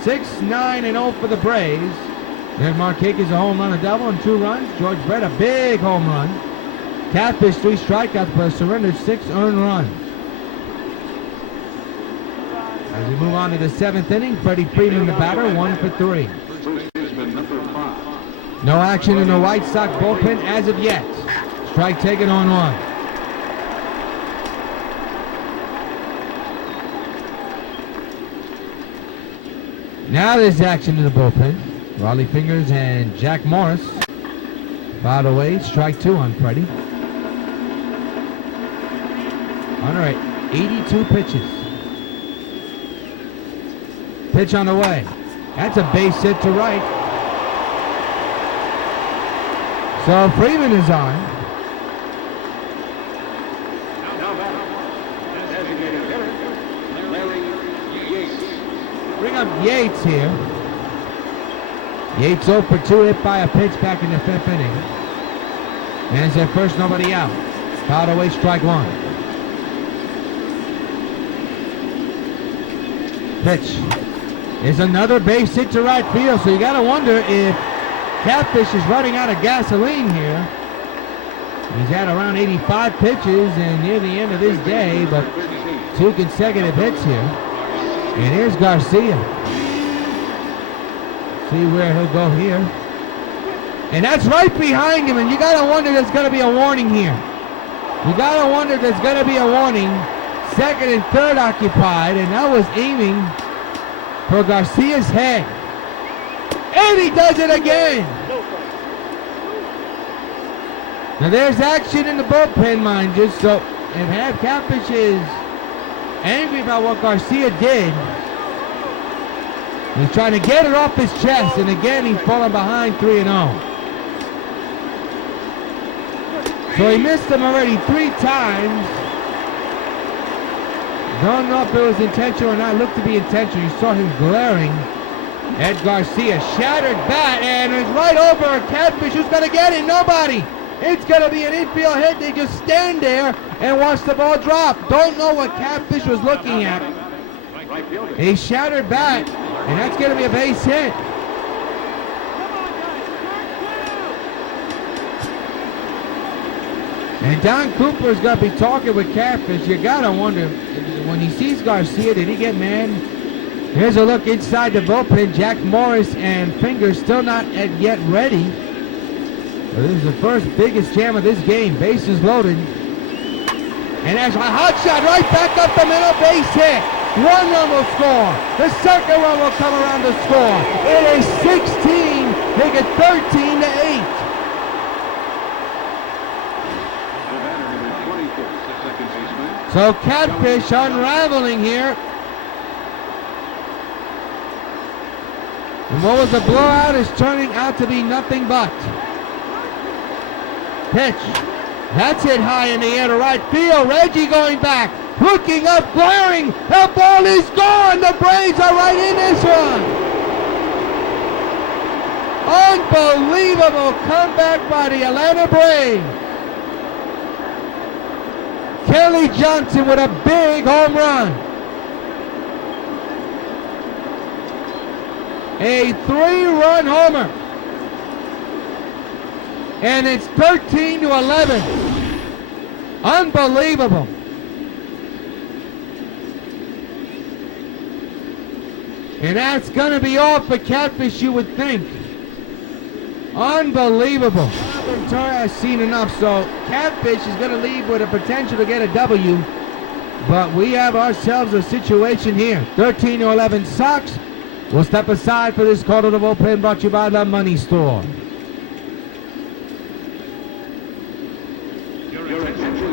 6-9-0 for the Braves. Then Markakis a home run, a double, and 2 runs. George Brett a big home run. Catfish 3 strikeouts, but surrendered 6 earned runs. As we move on to the 7th inning, Freddie Freeman the batter, 1 for 3. No action in the White Sox bullpen as of yet. Strike taken on 1. Now there's action in the bullpen. Raleigh Fingers and Jack Morris. Fouled away, strike 2 on Freddie. All right, 82 pitches. Pitch on the way. That's a base hit to right. So Freeman is on. Bring up Yates here. Yates 0 for 2, hit by a pitch back in the 5th inning. Man's at first, nobody out. Fouled away, strike 1. Pitch. Is another base hit to right field, so you got to wonder if Catfish is running out of gasoline here. He's had around 85 pitches and near the end of his day, but 2 consecutive hits here. And here's Garcia. See where he'll go here. And that's right behind him, and you got to wonder there's going to be a warning here. You got to wonder there's going to be a warning. 2nd and 3rd occupied, and that was aiming for Garcia's head. And he does it again. Now there's action in the bullpen, mind you, so if Catfish is angry about what Garcia did, he's trying to get it off his chest, and again he's falling behind 3-0. So he missed him already 3 times. Don't know if it was intentional or not. Looked to be intentional. You saw him glaring at Garcia. Shattered bat, and it's right over a Catfish. Who's going to get it? Nobody. It's going to be an infield hit. They just stand there and watch the ball drop. Don't know what Catfish was looking at. A shattered bat, and that's going to be a base hit. And Don Cooper's going to be talking with Catfish. You got to wonder, when he sees Garcia, did he get mad? Here's a look inside the bullpen. Jack Morris and Fingers still not yet ready. Well, this is the first biggest jam of this game. Bases loaded. And that's a hot shot right back up the middle. Base hit. 1 run will score. The second run will come around to score. It is 16. Make it 13-8. So Catfish unraveling here. And what was a blowout is turning out to be nothing but. Pitch. That's hit high in the air to right field. Reggie going back. Looking up, glaring. The ball is gone. The Braves are right in this one. Unbelievable comeback by the Atlanta Braves. Kelly Johnson with a big home run. A 3-run homer. And it's 13-11. Unbelievable. And that's going to be all for Catfish, you would think. Unbelievable. I've seen enough, so Catfish is going to leave with a potential to get a W. But we have ourselves a situation here. 13-11 Sox. We'll step aside for this call to the bullpen brought to you by the Money Store.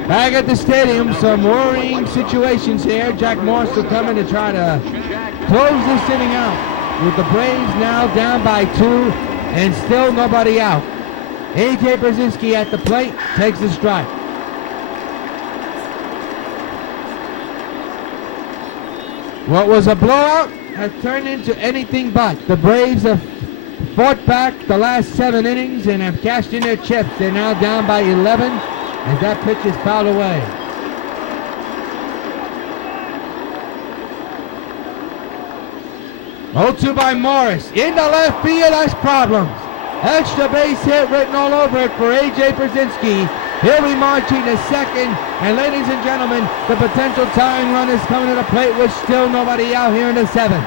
Back at the stadium, some worrying situations here. Jack Morris will come in to try to close this inning out. With the Braves now down by 2 and still nobody out. A.J. Brzezinski at the plate takes the strike. What was a blowout has turned into anything but. The Braves have fought back the last 7 innings and have cashed in their chips. They're now down by 11 as that pitch is fouled away. Oh, 2 by Morris. In the left field, that's problems. Extra base hit written all over it for A.J. Brzezinski. He'll be marching to second. And ladies and gentlemen, the potential tying run is coming to the plate with still nobody out here in the 7th.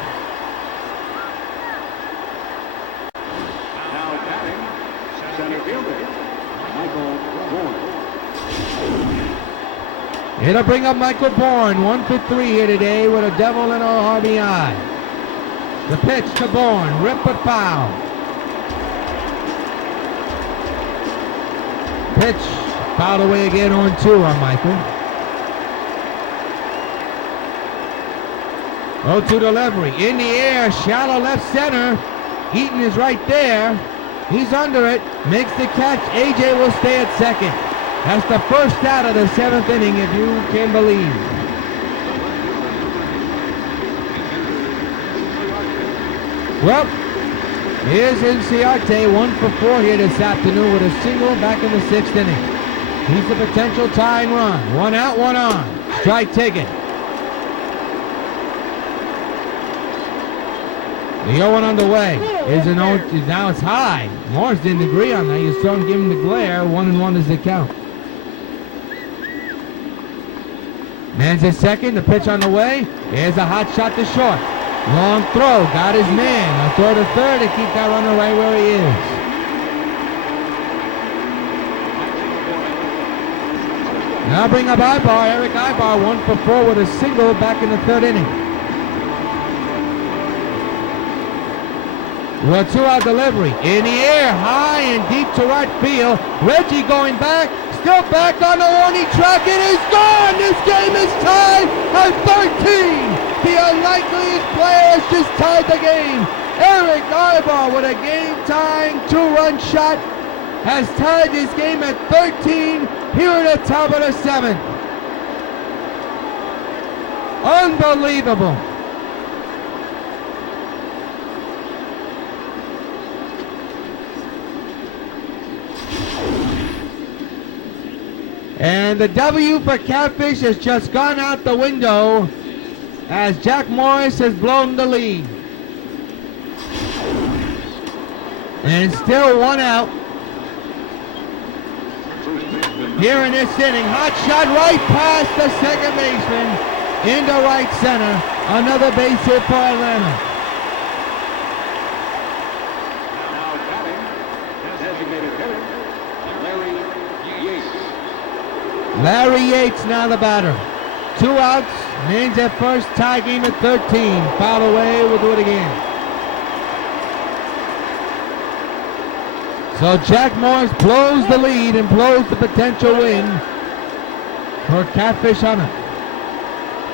Now batting, center fielder, Michael Bourne. It'll bring up Michael Bourne, 1 for 3 here today with a double and a RBI. The pitch to Bourne, rip but foul. Pitch, fouled away again on 2 on Michael. 0-2 delivery, in the air, shallow left center. Eaton is right there. He's under it, makes the catch. AJ will stay at second. That's the first out of the 7th inning, if you can believe. Well, here's Inciarte, 1 for 4 here this afternoon with a single back in the 6th inning. He's the potential tying run. 1 out, 1 on. Strike taken. The 0-1 underway. Is an 0. Now it's high. Morris didn't agree on that. You saw him give him the glare. 1-1 is the count. Man's at second. The pitch on the way. Here's a hot shot to short. Long throw. Got his man. A throw to third to keep that runner right where he is. Now bring up Ibar. Eric Ibar 1 for 4 with a single back in the 3rd inning. Well, 2-out delivery. In the air, high and deep to right field. Reggie going back. Still back on the warning track. It is gone. This game is tied at 13. The unlikeliest player has just tied the game. Eric Ibar with a game-tying 2-run shot has tied this game at 13 here in the top of the 7th. Unbelievable. And the W for Catfish has just gone out the window as Jack Morris has blown the lead. And still one out. Here in this inning, hot shot right past the second baseman into right center. Another base hit for Atlanta. Now batting, designated hitter, Larry Yates. Larry Yates now the batter. 2 outs, names at first, tie game at 13. Foul away, we'll do it again. So Jack Morris blows the lead and blows the potential win for Catfish Hunter.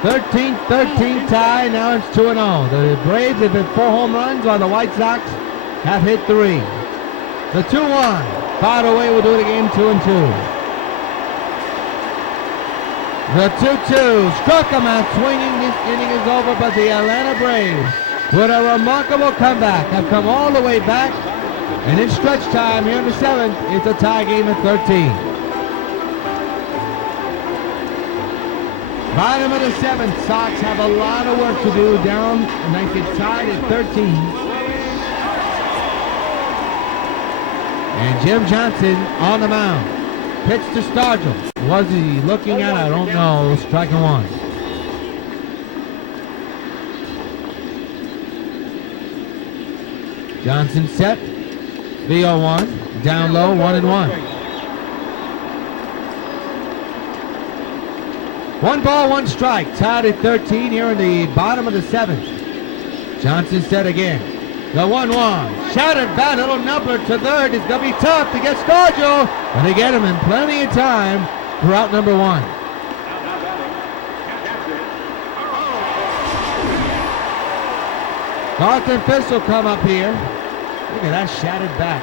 13-13 tie, now it's 2-0. The Braves have hit 4 home runs while the White Sox have hit 3. The 2-1, fouled away, we'll do it again, 2-2. The 2-2 struck him out swinging. This inning is over, but the Atlanta Braves, with a remarkable comeback, have come all the way back. And in stretch time here in the 7th, it's a tie game at 13. Bottom of the 7th, Sox have a lot of work to do down, and they get tied at 13. And Jim Johnson on the mound. Pitch to Stargell. Was he looking at? I don't know. Striking 1. Johnson set. The 0-1. Down low, 1-1. 1 ball, 1 strike. Tied at 13 here in the bottom of the 7th. Johnson set again. The 1-1. Shattered bat, little numbler to third. It's going to be tough to get Stargell. But they get him in plenty of time for out number 1. Carlton Fisk will come up here. Look at that shattered bat.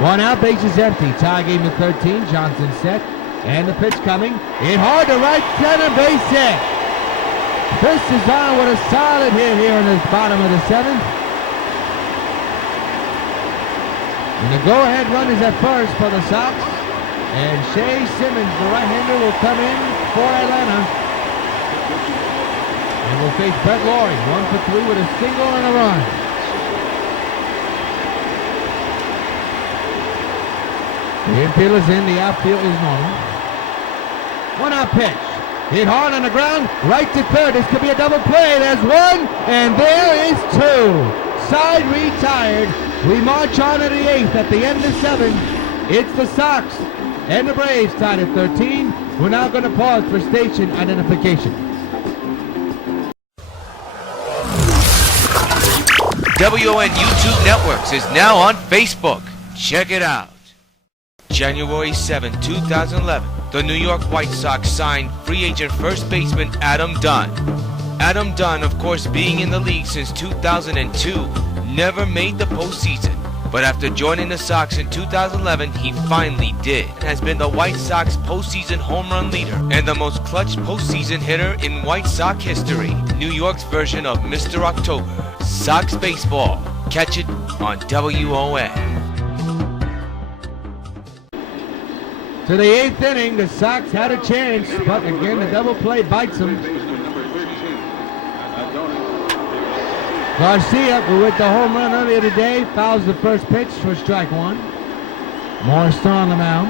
1 out, base is empty. Tie game at 13. Johnson set. And the pitch coming. In hard to right center, base hit. Fisk is on with a solid hit here in the bottom of the 7th. And the go-ahead run is at first for the Sox. And Shea Simmons, the right-hander, will come in for Atlanta. And will face Brett Laurie, 1 for 3 with a single and a run. The infield is in, the outfield is normal. 1 out pitch. Hit hard on the ground, right to third. This could be a double play. There's 1, and there is 2. Side retired. We march on to the 8th at the end of 7. It's the Sox and the Braves tied at 13. We're now going to pause for station identification. WON YouTube Networks is now on Facebook. Check it out. January 7, 2011, the New York White Sox signed free agent first baseman Adam Dunn. Adam Dunn, of course, being in the league since 2002, never made the postseason. But after joining the Sox in 2011, he finally did. Has been the White Sox postseason home run leader and the most clutch postseason hitter in White Sox history. New York's version of Mr. October. Sox Baseball. Catch it on WON. To the 8th inning, the Sox had a chance, but again the double play bites them. Garcia, who hit the home run earlier today, fouls the first pitch for strike 1. Morris still on the mound.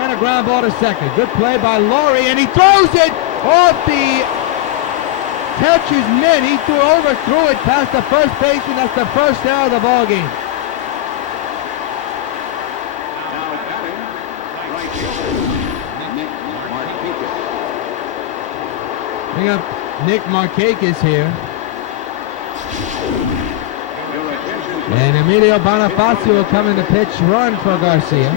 And a ground ball to second. Good play by Laurie, and he throws it off the catcher's mitt. He overthrew it past the first baseman. That's the first error of the ball game. Bring up Nick Markakis here. And Emilio Bonifacio will come in the pitch run for Garcia.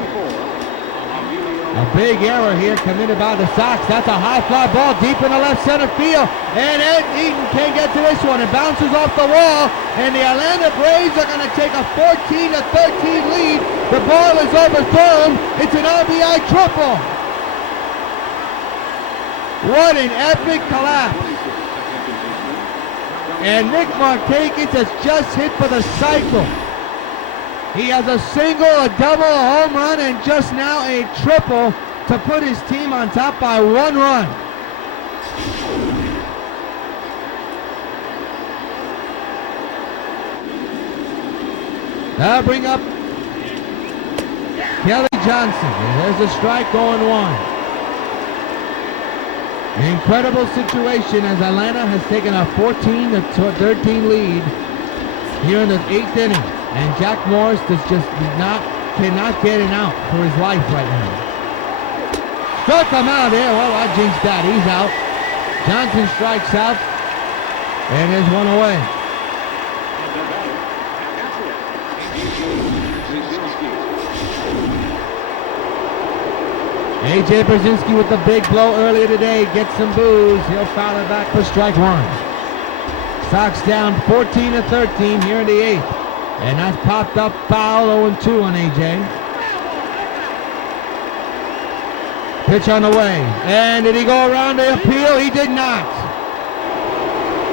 A big error here committed by the Sox. That's a high fly ball deep in the left center field. And Ed Eaton can't get to this one. It bounces off the wall. And the Atlanta Braves are going to take a 14-13 lead. The ball is overthrown. It's an RBI triple. What an epic collapse. And Nick Markakis has just hit for the cycle. He has a single, a double, a home run, and just now a triple to put his team on top by 1 run. Now bring up Kelly Johnson. There's a strike going 1. An incredible situation as Atlanta has taken a 14-13 lead here in the 8th inning. And Jack Morris cannot get an out for his life right now. Struck him out there. Well, I jinxed that. He's out. Johnson strikes out. And there's one away. A.J. Brzezinski with the big blow earlier today. Gets some boos. He'll foul it back for strike 1. Sox down 14-13 here in the 8th. And that's popped up foul, 0-2 on A.J. Pitch on the way. And did he go around the appeal? He did not.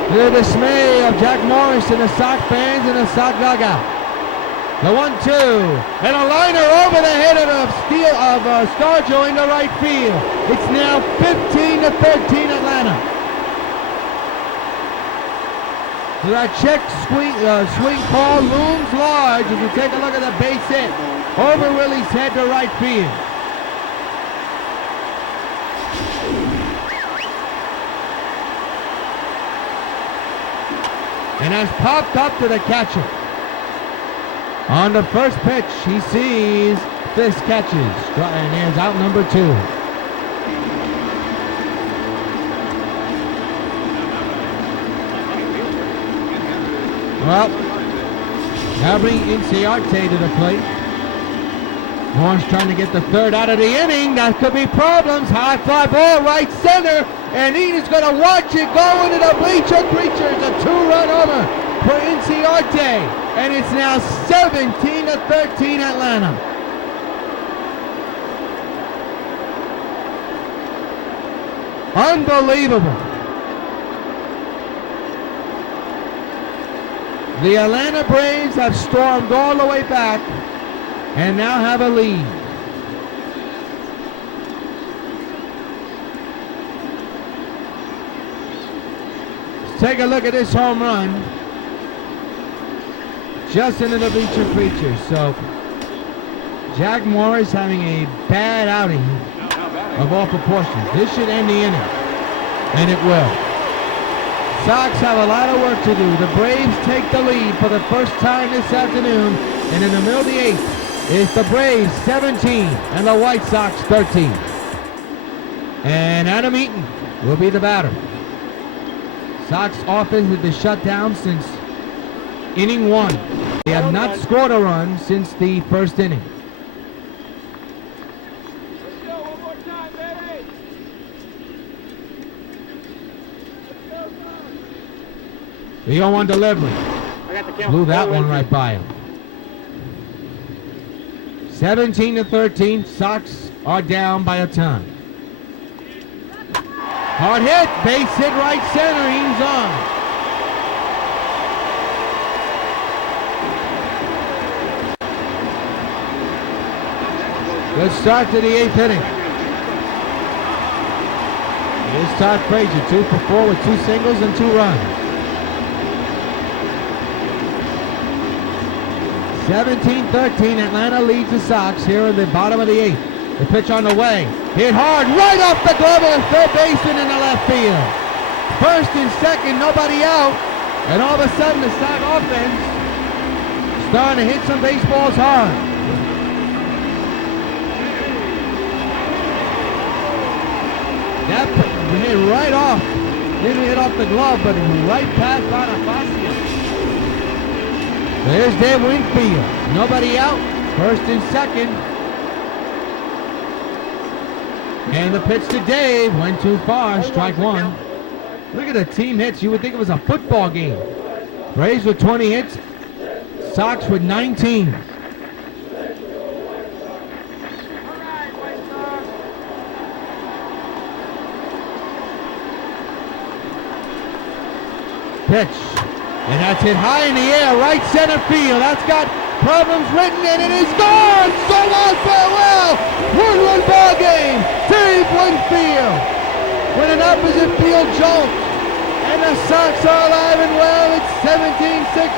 To the dismay of Jack Morris and the Sox fans in the Sox dugout. The 1-2. And a liner over the head of Stargell into right field. It's now 15-13 Atlanta. So that check swing call looms large as you take a look at the base hit over Willie's head to right field. And has popped up to the catcher. On the first pitch, he sees this catches, and there's out number 2. Well, now bring Inciarte to the plate. Morris trying to get the 3rd out of the inning. That could be problems. High fly ball right center. And Eaton's going to watch it go into the bleacher creatures. A 2-run homer for Inciarte. And it's now 17-13 Atlanta. Unbelievable. The Atlanta Braves have stormed all the way back and now have a lead. Let's take a look at this home run. Just into the bleacher creatures. So Jack Morris having a bad outing of all proportions. This should end the inning. And it will. Sox have a lot of work to do. The Braves take the lead for the first time this afternoon, and in the middle of the 8th, it's the Braves 17 and the White Sox 13. And Adam Eaton will be the batter. Sox offense has been shut down since inning 1. They have not scored a run since the first inning. The 0-1 delivery. Blew that one right by him. 17-13. Sox are down by a ton. Hard hit. Base hit right center. Eaton's on. Good start to the 8th inning. Here's Todd Frazier. 2 for 4 with 2 singles and 2 runs. 17-13, Atlanta leads the Sox here in the bottom of the 8th. The pitch on the way. Hit hard, right off the glove of the third baseman in the left field. First and second, nobody out. And all of a sudden, the Sox offense starting to hit some baseballs hard. That hit right off. Didn't hit off the glove, but right past Bonifacio. There's Dave Winfield. Nobody out. First and second. And the pitch to Dave went too far, strike one. Look at the team hits. You would think it was a football game. Braves with 20 hits, Sox with 19. Pitch. And that's hit high in the air, right center field. That's got problems written in. It is gone. So long, farewell. 1-1 ball game. Dave Winfield with an opposite field jolt. And the Sox are alive and well. It's 17-16.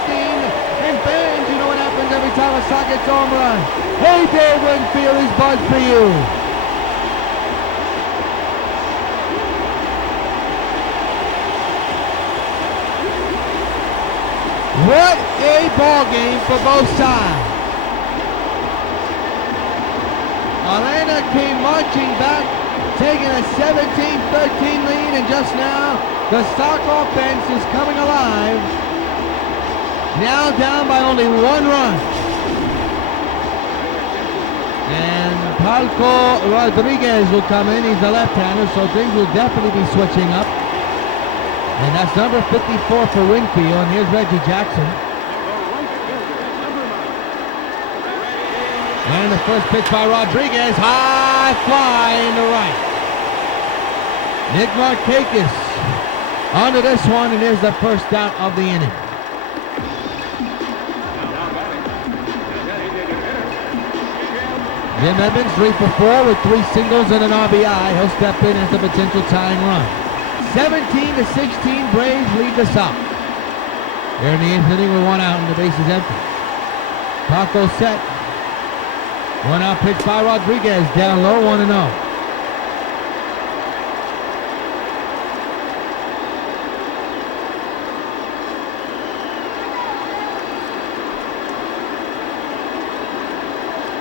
And fans, you know what happens every time a Sox gets home run. Hey, Dave Winfield, is buzz for you. What a ball game for both sides. Atlanta came marching back, taking a 17-13 lead, and just now the Sox offense is coming alive. Now down by only 1 run. And Palco Rodriguez will come in. He's the left-hander, so things will definitely be switching up. And that's number 54 for Winfield, and here's Reggie Jackson. And the first pitch by Rodriguez, high fly into right. Nick Markakis onto this one, and here's the first out of the inning. Jim Edmonds 3 for 4 with 3 singles and an RBI. He'll step in as the potential tying run. 17-16, Braves lead the Sox. Here in the 8th inning with 1 out and the base is empty. Paco set. 1 out pitch by Rodriguez, down low, 1-0.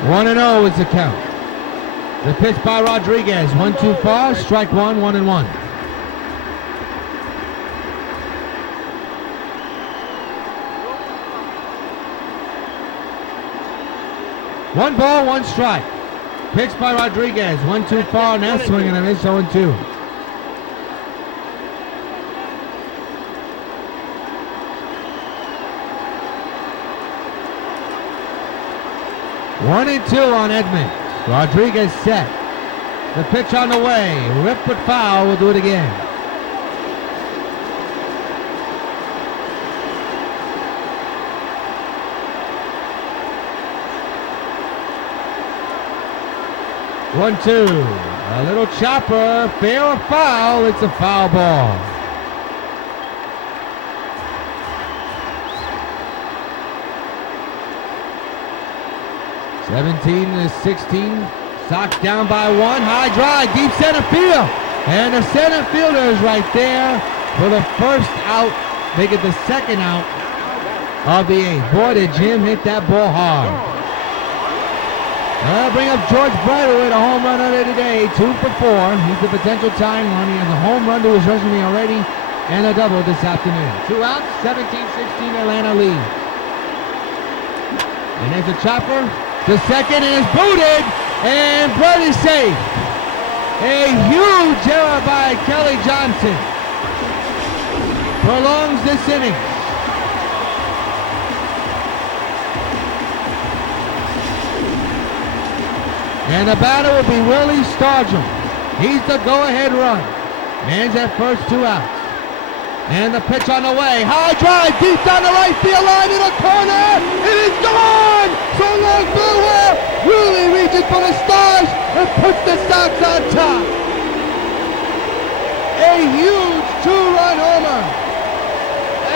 One and 0 is the count. The pitch by Rodriguez, 1 too far, strike 1, 1-1. 1 ball, 1 strike. Pitch by Rodriguez. 1 too far, and that's swinging and a miss, 0-2. One and 2 on Edmonds. Rodriguez set. The pitch on the way. Ripped but foul. We'll do it again. One, 2. A little chopper. Fair or foul? It's a foul ball. (17-16). Sox down by 1. High drive, deep center field. And the center fielder is right there for the first out. Make it the second out of the 8th. Boy, did Jim hit that ball hard. Bring up George Breiter with a home run earlier today, 2 for 4. He's the potential tying run. He has a home run to his resume already and a double this afternoon. 2 outs, 17-16 Atlanta lead. And there's a chopper to second, and it's booted, and Brett is safe. A huge error by Kelly Johnson prolongs this inning. And the batter will be Willie Stargell. He's the go-ahead run. Man's at first, 2 outs. And the pitch on the way. High drive deep down the right field line in the corner. It is gone! So long, farewell. Willie reaches for the stars and puts the Sox on top. A huge 2-run homer.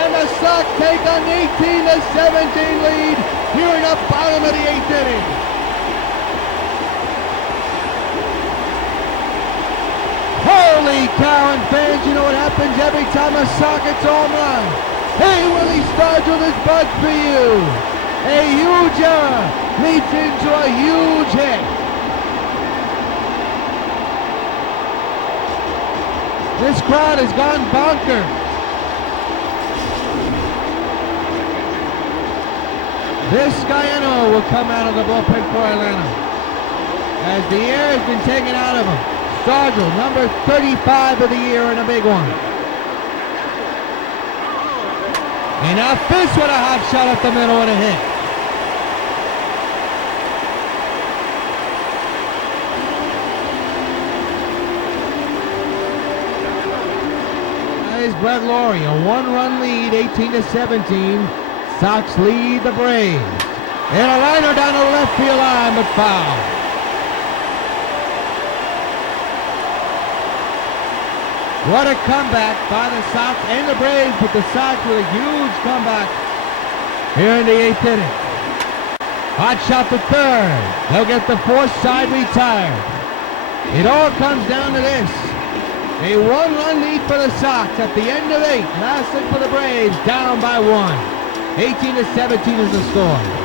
And the Sox take an 18-17 lead here in the bottom of the 8th inning. Holy cow, and fans, you know what happens every time a Sox gets home run. Hey, Willie Stargell, this bud for you. A huge error leads into a huge hit. This crowd has gone bonkers. Vizcaino will come out of the bullpen for Atlanta as the air has been taken out of him. Stargell, number 35 of the year, and a big one. And now Fisk with a hot shot up the middle and a hit. That is Brett Laurie, a one-run lead, 18-17. Sox lead the Braves. And a liner down the left field line, but foul. What a comeback by the Sox and the Braves, but the Sox with a huge comeback here in the 8th inning. Hot shot to third. They'll get the fourth side retired. It all comes down to this. A one-run lead for the Sox at the end of 8. Last hit for the Braves, down by 1. 18-17 is the score.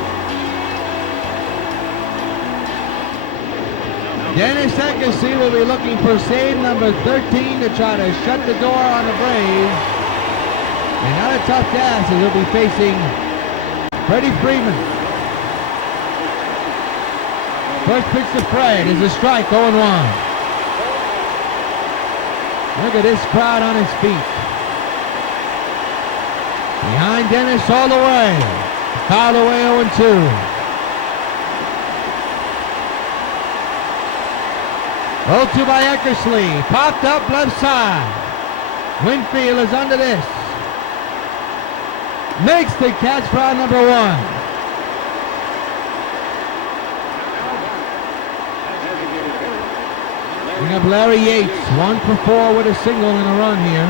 Dennis Eckersley will be looking for save number 13 to try to shut the door on the Braves. And not a tough task as he'll be facing Freddie Freeman. First pitch to Fred is a strike, 0-1. Look at this crowd on its feet. Behind Dennis all the way. Fouled away 0-2. 0-2 by Eckersley. Popped up left side. Winfield is under this. Makes the catch for out number 1. We have Larry Yates, 1 for 4 with a single and a run here.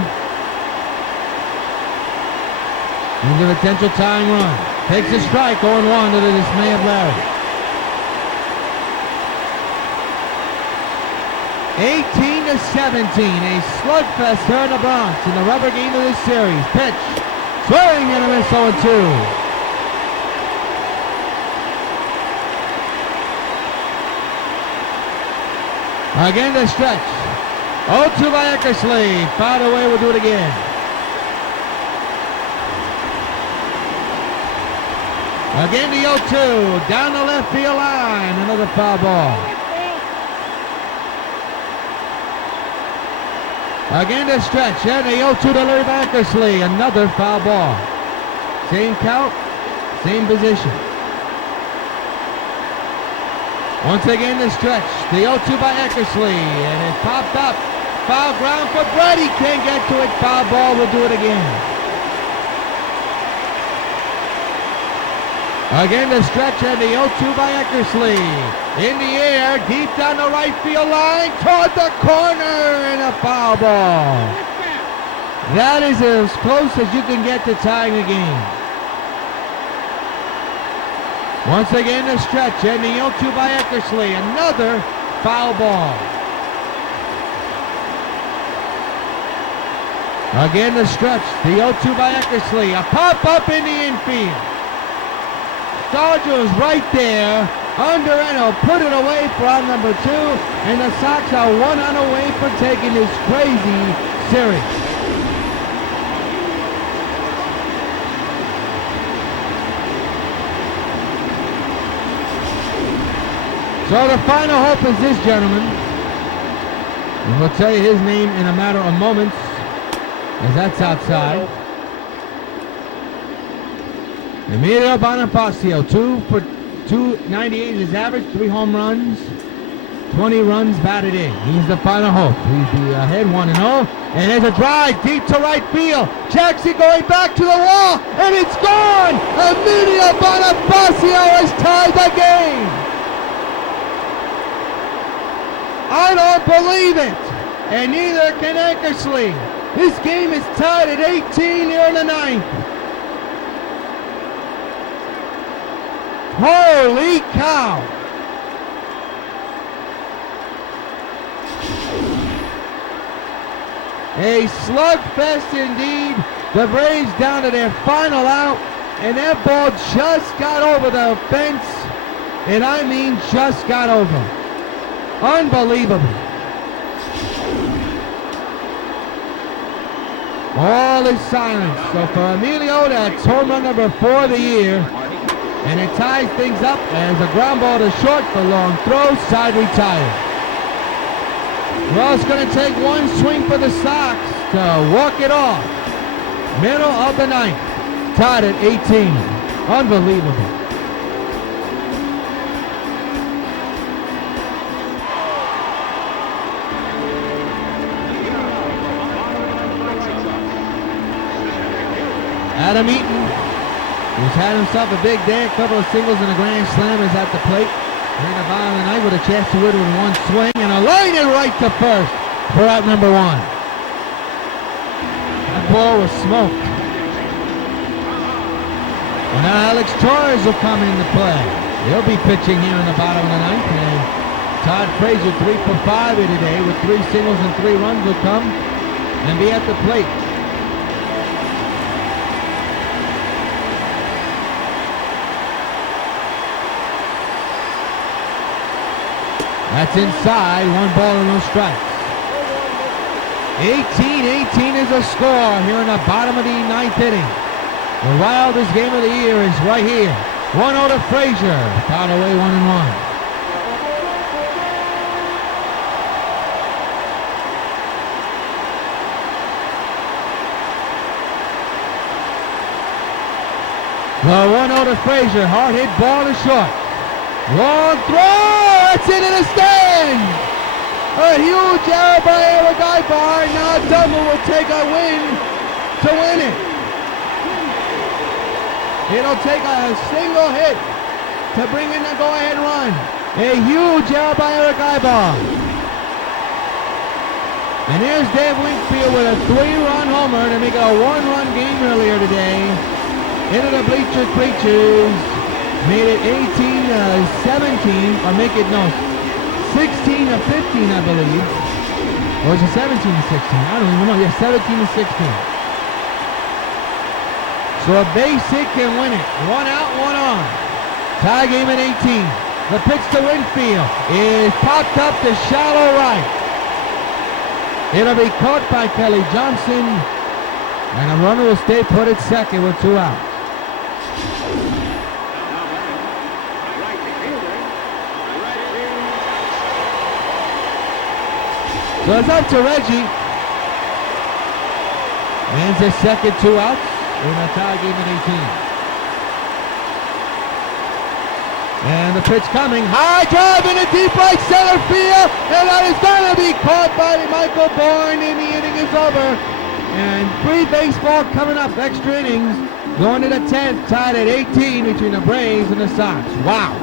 He's a potential tying run. Takes a strike, 0-1 to the dismay of Larry. 18-17, a slugfest here in the Bronx in the rubber game of this series. Pitch, swing and a miss, 0-2. Again the stretch. 0-2 by Eckersley. Fouled away, we'll do it again. Again the 0-2, down the left field line, another foul ball. Again the stretch, and the 0-2 delivery by Eckersley, another foul ball. Same count, same position. Once again the stretch, the 0-2 by Eckersley, and it popped up. Foul ground for Brett, he can't get to it, foul ball, we'll do it again. Again the stretch and the 0-2 by Eckersley. In the air, deep down the right field line, toward the corner, and a foul ball. That is as close as you can get to tying the game. Once again the stretch and the 0-2 by Eckersley. Another foul ball. Again the stretch, the 0-2 by Eckersley. A pop-up in the infield. Stargell is right there. Under and he'll put it away for out number 2. And the Sox are 1 out away from taking this crazy series. So the final hope is this gentleman. And we'll tell you his name in a matter of moments, as that's outside. Emilio Bonifacio, 2 for 298 is his average, 3 home runs, 20 runs batted in. He's the final hope. He's the ahead 1-0. And there's a drive deep to right field. Jackson going back to the wall, and it's gone! Emilio Bonifacio has tied the game! I don't believe it! And neither can Eckersley. This game is tied at 18 here in the 9th. Holy cow! A slugfest indeed. The Braves down to their final out, and that ball just got over the fence, and I mean just got over. Unbelievable. All is silence. So for Emilio, that's home run number 4 of the year. And it ties things up as a ground ball to short, the long throw, side retired. Well, it's going to take one swing for the Sox to walk it off. Middle of the ninth. Tied at 18. Unbelievable. Adam Eaton, who's had himself a big day, a couple of singles and a grand slam, is at the plate. Here in the bottom of the ninth with a chance to win with one swing and a line it right to first for out number one. That ball was smoked. And now Alex Torres will come into play. He'll be pitching here in the bottom of the ninth. And Todd Frazier, 3 for 5 here today with 3 singles and 3 runs, will come and be at the plate. That's inside, 1 ball and no strikes. 18-18 is the score here in the bottom of the ninth inning. The wildest game of the year is right here. 1-0 to Frazier, fouled away 1-1. The 1-0 to Frazier, hard hit ball to short. Long throw! That's it in the stand! A huge error by Eric Ibar. Now Dumble will take a win to win it. It'll take a single hit to bring in the go-ahead run. A huge error by Eric Ibar. And here's Dave Wingfield with a 3-run homer to make it a 1-run game earlier today. Into the bleachers, made it 18-17, or make it, no, 16-15, I believe. Or is it 17-16? I don't even know. Yeah, 17-16. So a base hit can win it. 1 out, 1 on. Tie game at 18. The pitch to Winfield is popped up to shallow right. It'll be caught by Kelly Johnson. And a runner will stay put at second with 2 outs. So it's up to Reggie. Man's his second 2 outs in a tie game at 18. And the pitch coming. High drive in a deep right center field. And that is going to be caught by Michael Bourne, and the inning is over. And free baseball coming up. Extra innings going to the 10th. Tied at 18 between the Braves and the Sox. Wow.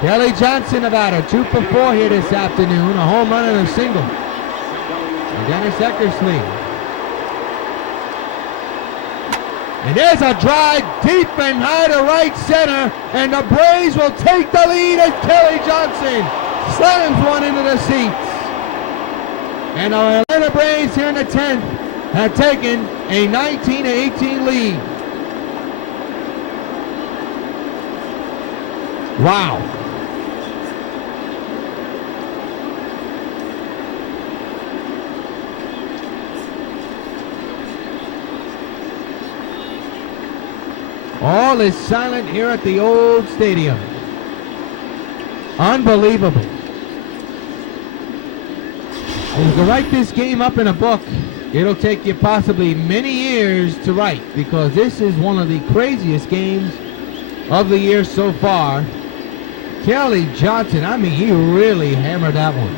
Kelly Johnson, about a 2 for 4 here this afternoon, a home run and a single. And Dennis Eckersley. And there's a drive deep and high to right center, and the Braves will take the lead as Kelly Johnson slams one into the seats. And the Atlanta Braves here in the 10th have taken a 19-18 lead. Wow. All is silent here at the old stadium. Unbelievable. And you can write this game up in a book. It'll take you possibly many years to write, because this is one of the craziest games of the year so far. Kelly Johnson, I mean, he really hammered that one.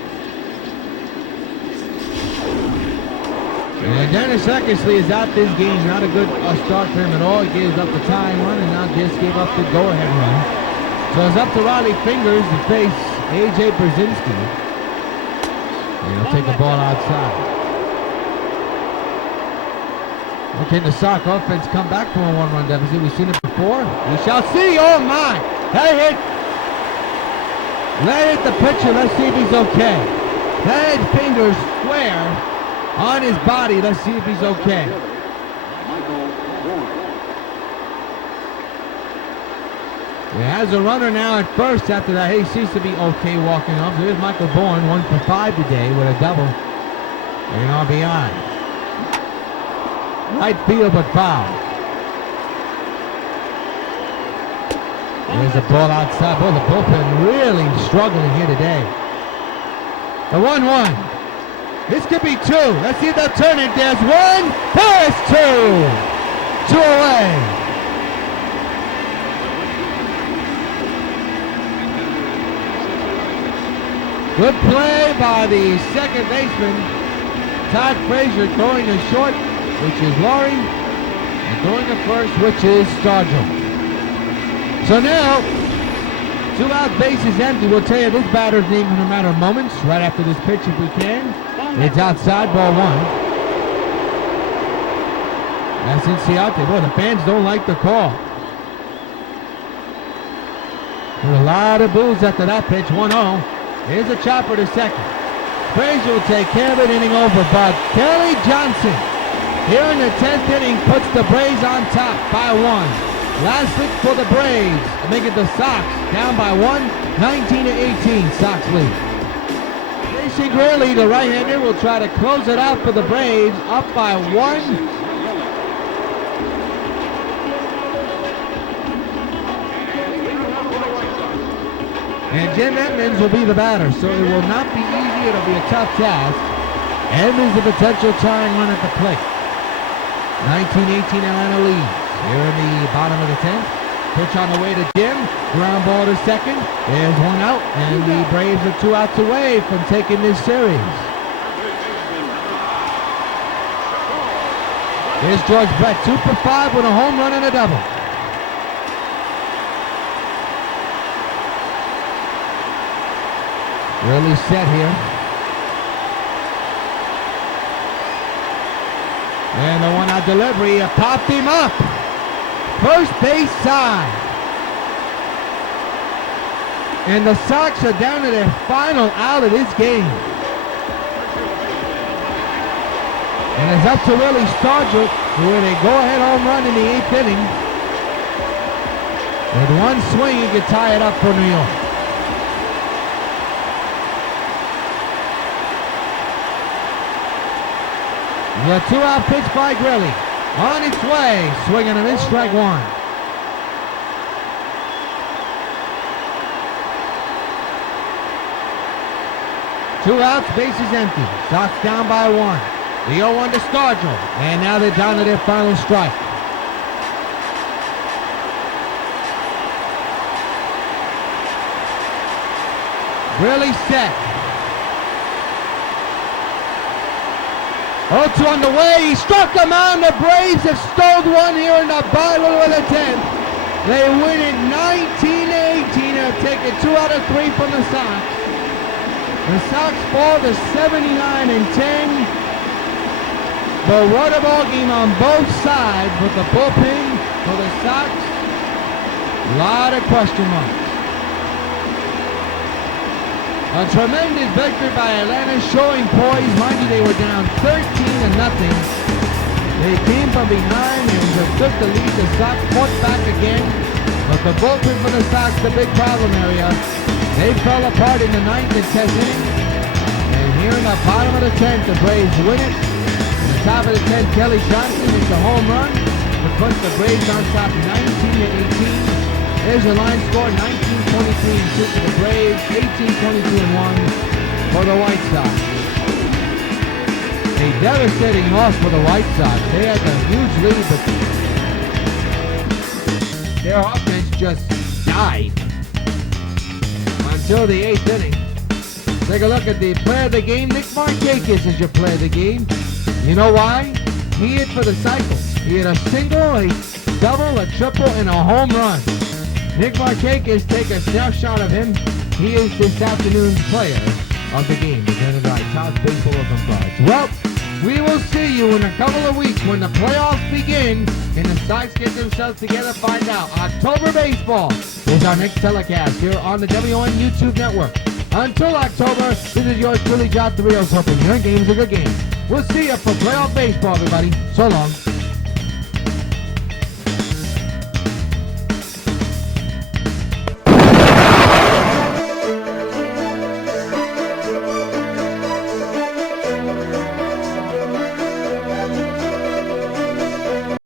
And Dennis Eckersley is out this game. Not a good start for him at all. He gives up the tying run and now just gave up the go-ahead run. So it's up to Riley Fingers to face A.J. Brzezinski. And he'll take the ball outside. Okay, the Sox offense come back from a 1-run deficit. We've seen it before. We shall see. Oh, my. That hit. Let hit the pitcher. Let's see if he's okay. That hit Fingers square on his body. Let's see if he's okay. He has a runner now at first after that. He seems to be okay walking up. So here's Michael Bourne, 1 for 5 today with a double and an RBI. Right field, but foul. There's a ball outside. Boy, the bullpen really struggling here today. The 1-1. This could be two. Let's see if they'll turn it. There's one. There's two. Two away. Good play by the second baseman. Todd Frazier throwing to short, which is Laurie, and throwing to first, which is Stargell. So now, 2 out, bases empty. We'll tell you this batter's name in a matter of moments, right after this pitch if we can. It's outside, ball 1. That's Inciarte. Boy, the fans don't like the call. There's a lot of boos after that pitch, 1-0. Here's a chopper to second. Frazier will take care of it, inning over, but Kelly Johnson here in the 10th inning puts the Braves on top by 1. Last hit for the Braves, making the Sox down by 1, 19-18, Sox lead. Jason Greeley, the right-hander, will try to close it out for the Braves, up by 1. And Jim Edmonds will be the batter, so it will not be easy. It'll be a tough task. Edmonds, the potential tying run at the plate. 19-18 Atlanta leads. Here in the bottom of the 10th. Pitch on the way to Jim. Ground ball to second. There's 1 out, and the Braves are 2 outs away from taking this series. Here's George Brett, 2 for 5 with a home run and a double. Really set here. And the 1-out delivery popped him up. First base side. And the Sox are down to their final out of this game. And it's up to Willie Stargell with a go-ahead home run in the 8th inning. With one swing, he could tie it up for New York. The 2-out pitch by Greeley. On its way, swinging a miss, strike 1. Two outs, bases empty. Sox down by 1. The 0-1 to Stargell, and now they're down to their final strike. Greeley set. 0-2 on the way, he struck him on. The Braves have stole one here in the bottom of the 10th. They win it 19-18. They'll take it 2 out of 3 from the Sox. The Sox fall to 79-10. But what a ball game on both sides with the bullpen for the Sox. A lot of question marks. A tremendous victory by Atlanta, showing poise. Mind you, they were down 13-0. They came from behind and just took the lead. The Sox fought back again. But the bullpen for the Sox, the big problem area, they fell apart in the 9th and 10th inning. And here in the bottom of the 10th, the Braves win it. In the top of the 10th, Kelly Johnson hits a home run to put the Braves on top 19-18. There's your line score, 19-23 for the Braves, 18-22-1 for the White Sox. A devastating loss for the White Sox. They had a huge lead, but their offense just died until the 8th inning. Take a look at the player of the game. Nick Markakis is your player of the game. You know why? He hit for the cycle. He hit a single, a double, a triple, and a home run. Nick Markakis, take a snapshot of him. He is this afternoon's player of the game, presented by Sox Baseball Open Cards. Well, we will see you in a couple of weeks when the playoffs begin and the Sox get themselves together. Find out. October baseball is our next telecast here on the WON YouTube network. Until October, this is yours truly, John Rios, hoping your game's a good game. We'll see you for playoff baseball, everybody. So long.